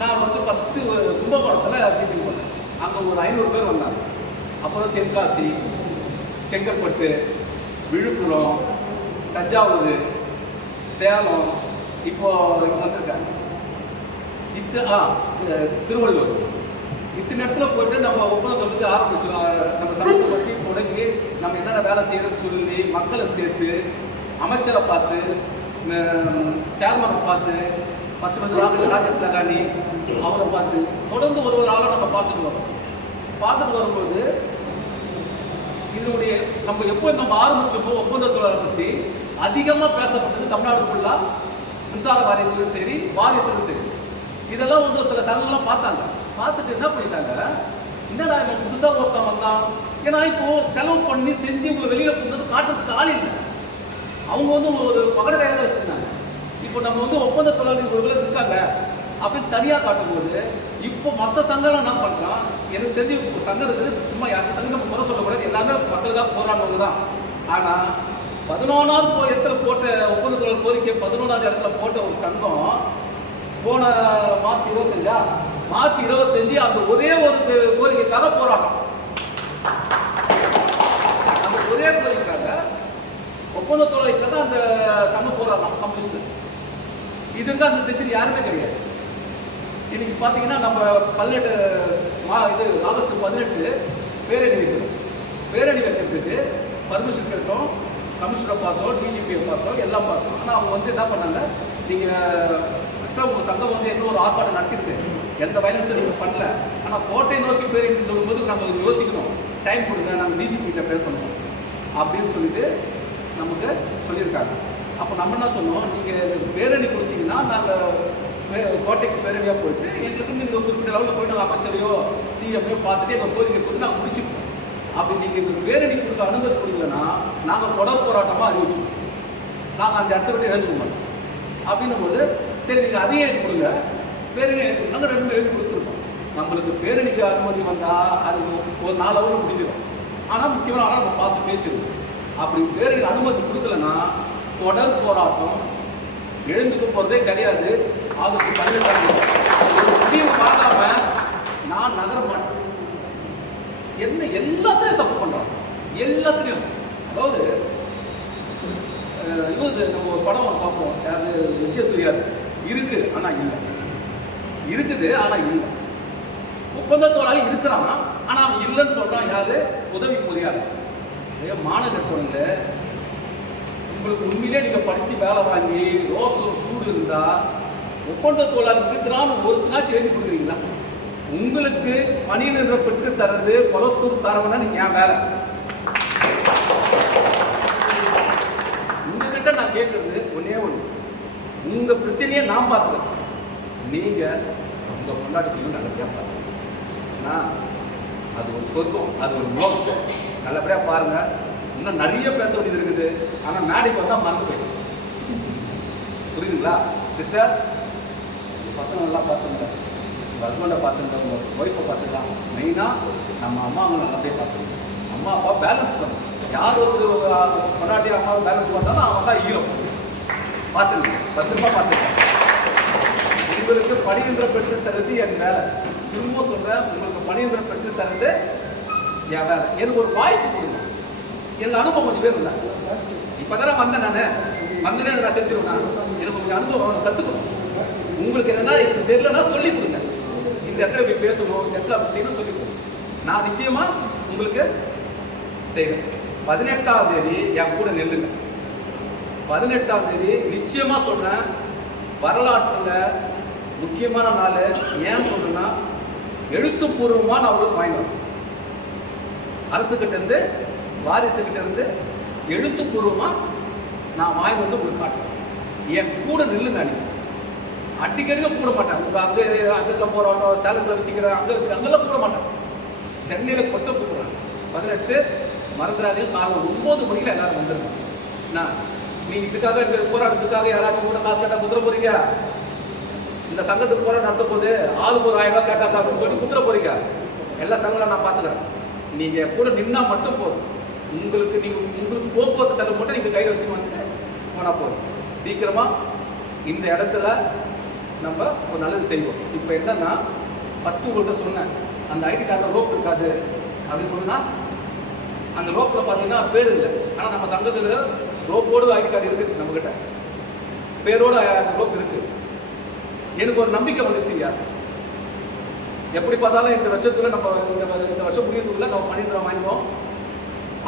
நான் ஃபஸ்ட்டு கும்பகோணத்தில் மீட்டிங் போனேன். அங்கே ஒரு 500 பேர் வந்தாங்க. அப்புறம் தென்காசி, செங்கல்பட்டு, விழுப்புரம், தஞ்சாவூர், சேலம், இப்போ இங்கே வந்திருக்காங்க திருவள்ளூர். இத்தனை இடத்துல போயிட்டு நம்ம ஒப்பந்தத்தை பற்றி ஆரம்பிச்சோம். நம்ம சங்கத்தை பற்றி தொடங்கி நம்ம என்னென்ன வேலை செய்யறதுன்னு சொல்லி மக்களை சேர்த்து, அமைச்சரை பார்த்து, சேர்மனை பார்த்து, ஃபஸ்ட்டு ராஜேஷ் லகானி அவரை பார்த்து தொடர்ந்து ஒரு ஆளாக நம்ம பார்த்துட்டு வரும்போது இதனுடைய நம்ம எப்போ நம்ம ஆரம்பிச்சோமோ ஒப்பந்தத்தோட பற்றி அதிகமாக பேசப்பட்டது தமிழ்நாடு ஃபுல்லாக மின்சார வாரியத்திலும் சரி, வாரியத்திலும் சரி. இதெல்லாம் சில சங்கங்கள்லாம் பார்த்துட்டு என்ன பண்ணிட்டாங்க, என்னடா இவன் புதுசாக ஒருத்தன் வந்தான். ஏன்னா இப்போ செலவு பண்ணி செஞ்சு உங்களை வெளியில் போகிறது காட்டுறதுக்கு ஆள் இல்லை. அவங்க ஒரு பகடகையாக வச்சுருந்தாங்க. இப்போ நம்ம ஒப்பந்த தொழிலாளி ஒரு வேலை இருக்காங்க அப்படின்னு தனியாக காட்டும்போது இப்போ மற்ற சங்கம்லாம் என்ன பண்ணுறான், எனக்கு தெரிஞ்சு சங்கம் இருக்குது, சும்மா யாருக்கு சங்கம் நம்ம குறை சொல்லக்கூடாது, எல்லாமே மக்களுக்காக போராடுறவங்க தான். ஆனால் 11வது இடத்துல போட்ட ஒப்பந்த தொழிலாளர் கோரிக்கை 11வது இடத்துல போட்ட ஒரு சங்கம் போன மார்ச் 25 அந்த ஒரே ஒரு கோரிக்கைக்காக போராட்டம். அந்த ஒரே கோரிக்கைக்காக ஒப்பந்த தொழிலாளிக்காக அந்த சங்கம் போராட்டம் கம்யூனிஸ்ட். இதுக்கு அந்த செஞ்சு யாருமே கிடையாது. இன்னைக்கு பார்த்தீங்கன்னா நம்ம 18 ஆகஸ்ட் 18 பேரணி வைக்கிறோம். பேரணி வைக்கிறதுக்கு பர்மிஷன் கேட்டோம், கமிஷனரை பார்த்தோம், டிஜிபியை பார்த்தோம், எல்லாம் பார்த்தோம். ஆனால் அவங்க என்ன பண்ணாங்க, நீங்கள் ஆக்சுவலாக உங்கள் சங்கம் என்ன ஒரு ஆர்ப்பாட்டம் நடத்திருக்கு, எந்த வயலன்ஸும் நீங்கள் பண்ணல, ஆனால் கோட்டை நோக்கி பேரணின்னு சொல்லும்போது நம்ம யோசிக்கணும், டைம் கொடுங்க, நாங்கள் டிஜிபிகிட்ட பேசணும் அப்படின்னு சொல்லிட்டு நமக்கு சொல்லியிருக்காங்க. அப்போ நம்ம என்ன சொன்னோம், நீங்கள் பேரணி கொடுத்தீங்கன்னா நாங்கள் கோட்டைக்கு பேரணியாக போயிட்டு எங்களுக்கு நீங்கள் குறிப்பிட்ட லெவலில் போய்ட்டு நாங்கள் அமைச்சரையோ சிஎம்ஐயோ பார்த்துட்டு எங்கள் கோரிக்கை கொடுத்து நாங்கள் முடிச்சுப்போம். அப்படி நீங்கள் இந்த பேரணி கொடுக்க அனுமதி கொடுக்கலன்னா நாங்கள் தொடர் போராட்டமாக அறிவிச்சுப்போம், நாங்கள் அந்த இடத்த விட்டு எழுத மாட்டோம் அப்படின்னும் போது சரி நீங்கள் அதையும் எழுதி கொடுங்க, பேரணி எழுதி நாங்கள் 2 எழுதி கொடுத்துருக்கோம். நம்மளுக்கு பேரணிக்கு அனுமதி வந்தால் அது ஒரு 4 ஹவர் முடிஞ்சிடும். ஆனால் முக்கியமான ஆனால் நம்ம பார்த்து பேசிடுவோம். அப்படி பேரணி அனுமதி கொடுக்கலன்னா தொடர் போராட்டம், எழுந்துக்க போகிறதே கிடையாது. ஆகஸ்ட் 18 முடிவு பார்க்காம நான் நகர மாட்டேன். என்ன எல்லாத்துலையும் தப்பு பண்ணுறாங்க, எல்லாத்துலேயும். அதாவது நம்ம ஒரு படம் பார்ப்போம், அது எஸ் சூர்யாது இருக்குது ஆனால் இல்லை, இருக்குது ஆனால் இல்லை. ஒப்பந்த தொழிலாளி இருக்கிறான் ஆனால் அவன் இல்லைன்னு சொல்கிறான். யாரு? உதவி பொறியாளர். மாநகரத்தில் உங்களுக்கு உண்மையிலே நீங்கள் படித்து வேலை வாங்கி ரோசம் சூடு இருந்தால் ஒப்பந்த தொழிலாளி இருக்கிறான்னு ஒருத்தனாச்சும் எழுதி கொடுக்குறீங்களா? உங்களுக்கு பணியிடங்களை பெற்று தர்றது கொளத்தூர் சரவணன் என் வேலை. உங்ககிட்ட நான் கேட்கறது ஒன்னே ஒன்று, உங்கள் பிரச்சனையை நான் பார்த்துக்கிறேன், நீங்கள் உங்கள் கொண்டாட்டத்தையும் நல்லபடியாக பார்த்துக்கிறேன். அது ஒரு சொர்க்கம், அது ஒரு நோக்கம். நல்லபடியாக பாருங்கள். இன்னும் நிறைய பேச வேண்டியது இருக்குது, ஆனால் மேடைக்கு வந்தால் மறந்து போயிடும். புரியுதுங்களா சிஸ்டர்? பசங்க நல்லா பார்த்துங்க, உங்கள் ஹஸ்பண்டை பார்த்துங்க, உங்கள் ஒய்ஃபை பார்த்துக்கலாம். மெயினாக நம்ம அம்மாவை நல்லபடியாக பார்த்துங்க. அம்மா அப்பா பேலன்ஸ் பண்ணணும். யார் ஒருத்தர் கொண்டாட்டி அம்மாவை பேலன்ஸ் பண்ணாலும் அவங்க தான் ஹீரோ. பார்த்துங்க, பத்திரமா பார்த்துங்க. உங்களுக்கு பணியந்திரம் பெற்று தருது என் வேலை. திரும்ப சொல்கிறேன், உங்களுக்கு பணியந்திரம் பெற்று தருது என் வேலை. எனக்கு ஒரு வாய்ப்பு கொடுங்க. எனக்கு அனுபவம் கொஞ்சம் பேர் இல்லை. இப்போ தானே வந்தேன், வந்தேனே நான் செஞ்சிருவேன். எனக்கு கொஞ்சம் அனுபவம் கற்றுக்கணும். உங்களுக்கு எதனா எனக்கு தெரியலன்னா சொல்லிக் கொடுங்க. இந்த இடத்துல போய் பேசணும், இந்த இடத்துல அப்படி செய்யணும்னு சொல்லிக் கொடுங்க. நான் நிச்சயமாக உங்களுக்கு செய்வேன். 18ஆம் தேதி என் கூட நெல்லுங்க. 18ஆம் தேதி நிச்சயமாக சொல்கிறேன், வரலாற்றில் முக்கியமான நாள். ஏன் சொல்கிறேன்னா, எழுத்துப்பூர்வமாக நான் உங்களுக்கு வாங்கினேன். அரசுக்கிட்ட இருந்து, வாரியத்துக்கிட்ட இருந்து எழுத்துப்பூர்வமாக நான் வாங்கி வந்து உங்களுக்கு காட்டுறேன். என் கூட நில்லுங்க. அடிக்கடிக்க கூட மாட்டேன். உங்க அந்த போராட்டம் சேலத்தில் வச்சுக்கிறேன், அங்கே வச்சுக்கிறேன், அங்கெல்லாம் கூட மாட்டேன். சென்னையில் கொட்ட கூப்பிடுறேன். 18 மறந்துடாதே, காலை 9 மணிக்கு எல்லாரும் வந்துருங்க. நான் நீங்க இதுக்காக இந்த போராட்டத்துக்காக யாராச்சும் கூட காசு கேட்டா குத்துற போறீங்க? இந்த சங்கத்துக்கு போராட்டம் நடத்த போது ஆளுக்கு ஒரு 1000 ரூபாய் கேட்டாங்க அப்படின்னு சொல்லி குத்துற போறீங்க? எல்லா சங்கங்களும் நான் பார்த்துக்கிறேன். நீங்க கூட நின்னா மட்டும் போதும். உங்களுக்கு போக்குவரத்து செலவு மட்டும் நீங்க கையில் வச்சு வந்துட்டு போனா போதும். சீக்கிரமா இந்த இடத்துல நம்ம ஒரு நல்லது செய்வோம். இப்போ என்னன்னா, ஃபர்ஸ்ட் உங்கள்கிட்ட சொன்னேன், அந்த ஐடி கார்டில் ரோப் இருக்காது அப்படின்னு சொன்னா, அந்த ரோப்பில் பார்த்தீங்கன்னா பேர் இல்லை. ஆனால் நம்ம சங்கத்தில் ரோப்போடு ஐடி கார்டு இருக்குது, நம்மக்கிட்ட பேரோடு அந்த ரோப் இருக்குது. எனக்கு ஒரு நம்பிக்கை வந்துச்சுங்க. எப்படி பார்த்தாலும் இந்த வருஷத்துல நம்ம இந்த வருஷம் முடியறதுக்குள்ள நம்ம மனிதரை வாங்கினோம்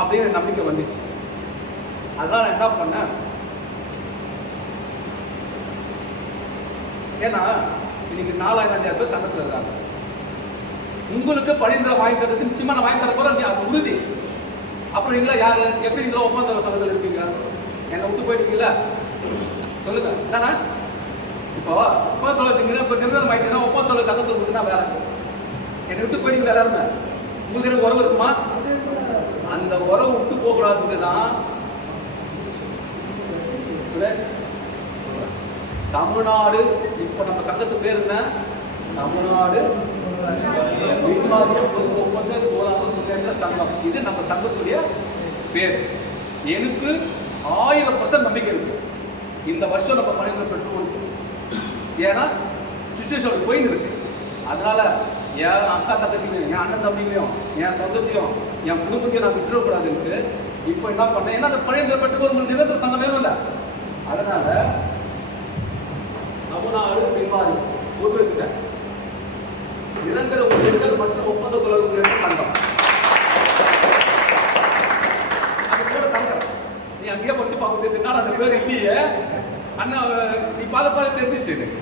அப்படின்னு நம்பிக்கை வந்துச்சு. அதனால நான் என்ன பண்ணேன், ஏன்னா இன்னைக்கு 4000 பேர் சங்கத்தில் இருக்காங்க. உங்களுக்கு பணிந்திர வாங்கி தரதுக்கு நிச்சயமா நான் வாங்கி தர போறேன், அது உறுதி. அப்புறம் நீங்களா யாரு, எப்படி நீங்களா ஒப்பந்த சங்கத்தில் இருப்பீங்க? என்னை விட்டு போயிட்டீங்களா சொல்லுங்க தானே? இப்போ ஒப்பந்தத்தோட நீங்க இப்போ நிரந்தரம் ஆயிட்டீங்கன்னா ஒப்பந்தத்தோட சங்கத்தில் கொடுத்தா வேலை. என்னை விட்டு போயிட்டீங்களா எல்லாருமே? உங்களுக்கு எனக்கு உறவு இருக்குமா? அந்த உறவு விட்டு போகக்கூடாதுன்னு தான் தமிழ்நாடு, இப்போ நம்ம சங்கத்து பேர் என்ன? தமிழ்நாடு பொது ஒப்பந்த தொழிலாளர் முன்னேற்ற சங்கம். இது நம்ம சங்கத்துடைய பேர். எனக்கு 1000% நம்பிக்கை இருக்கு இந்த வருஷம் நம்ம பணிகளை பெற்று கொடுக்கும். ஏன்னா சுச்சுவேஷன் போயின்னு இருக்கு. அதனால என் அக்கா தங்கச்சிங்களையும், என் அண்ணன் தம்பிங்களையும், என் சொந்தத்தையும், என் குடும்பத்தையும் நான் விட்டுறக்கூடாதுன்ட்டு இப்போ என்ன பண்ணேன், ஏன்னா அந்த பணிகளை பெற்று ஒரு நிரந்தர சங்கம் வேணும் இல்லை. அதனால தமிழ்நாடு பின்வாரி உருவெடுத்துட்டேன், நிரந்தர ஊழியர்கள் மற்றும் ஒப்பந்த தொழில் ஊழியர்கள் சங்கம். அது கூட தங்குறேன். நீ அங்கேயே படிச்சு பார்க்க தெரிஞ்சுனா அது பேர் இல்லையே அண்ணா, நீ பால தெரிஞ்சிச்சு எனக்கு.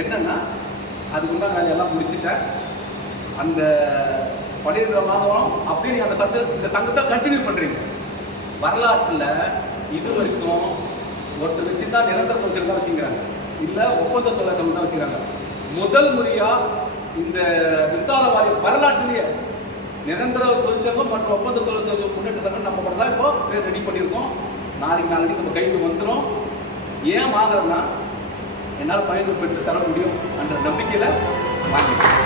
என்னன்னா அதுக்கு உண்டான வேலையெல்லாம் முடிச்சுட்டேன். அந்த 12 மாதம் அப்படியே நீ அந்த இந்த சங்கத்தை கண்டினியூ பண்றீங்க. வரலாற்றில் இது வரைக்கும் ஒருத்தர் வச்சுதான் நிரந்தர தொழிற்சங்கம் தான் வச்சுக்கிறாங்க, இல்லை ஒப்பந்த தொழிற்சங்கம் தான் வச்சுக்கிறாங்க. முதல் முறையா இந்த மின்சார வாரிய வரலாற்றிலேயே நிரந்தர தொழிற்சங்கம் மற்றும் ஒப்பந்த தொழிற்சங்கம் முன்னேற்ற சங்கம் நம்ம கூட தான் இப்போ பேர் ரெடி பண்ணியிருக்கோம். நாளைக்கு நம்ம கைக்கு வந்துடும். ஏன் வாங்குறோம்னா என்னால் பயன்பெற்று தர முடியும் என்ற நம்பிக்கையில் வாங்கிக்கிறோம்.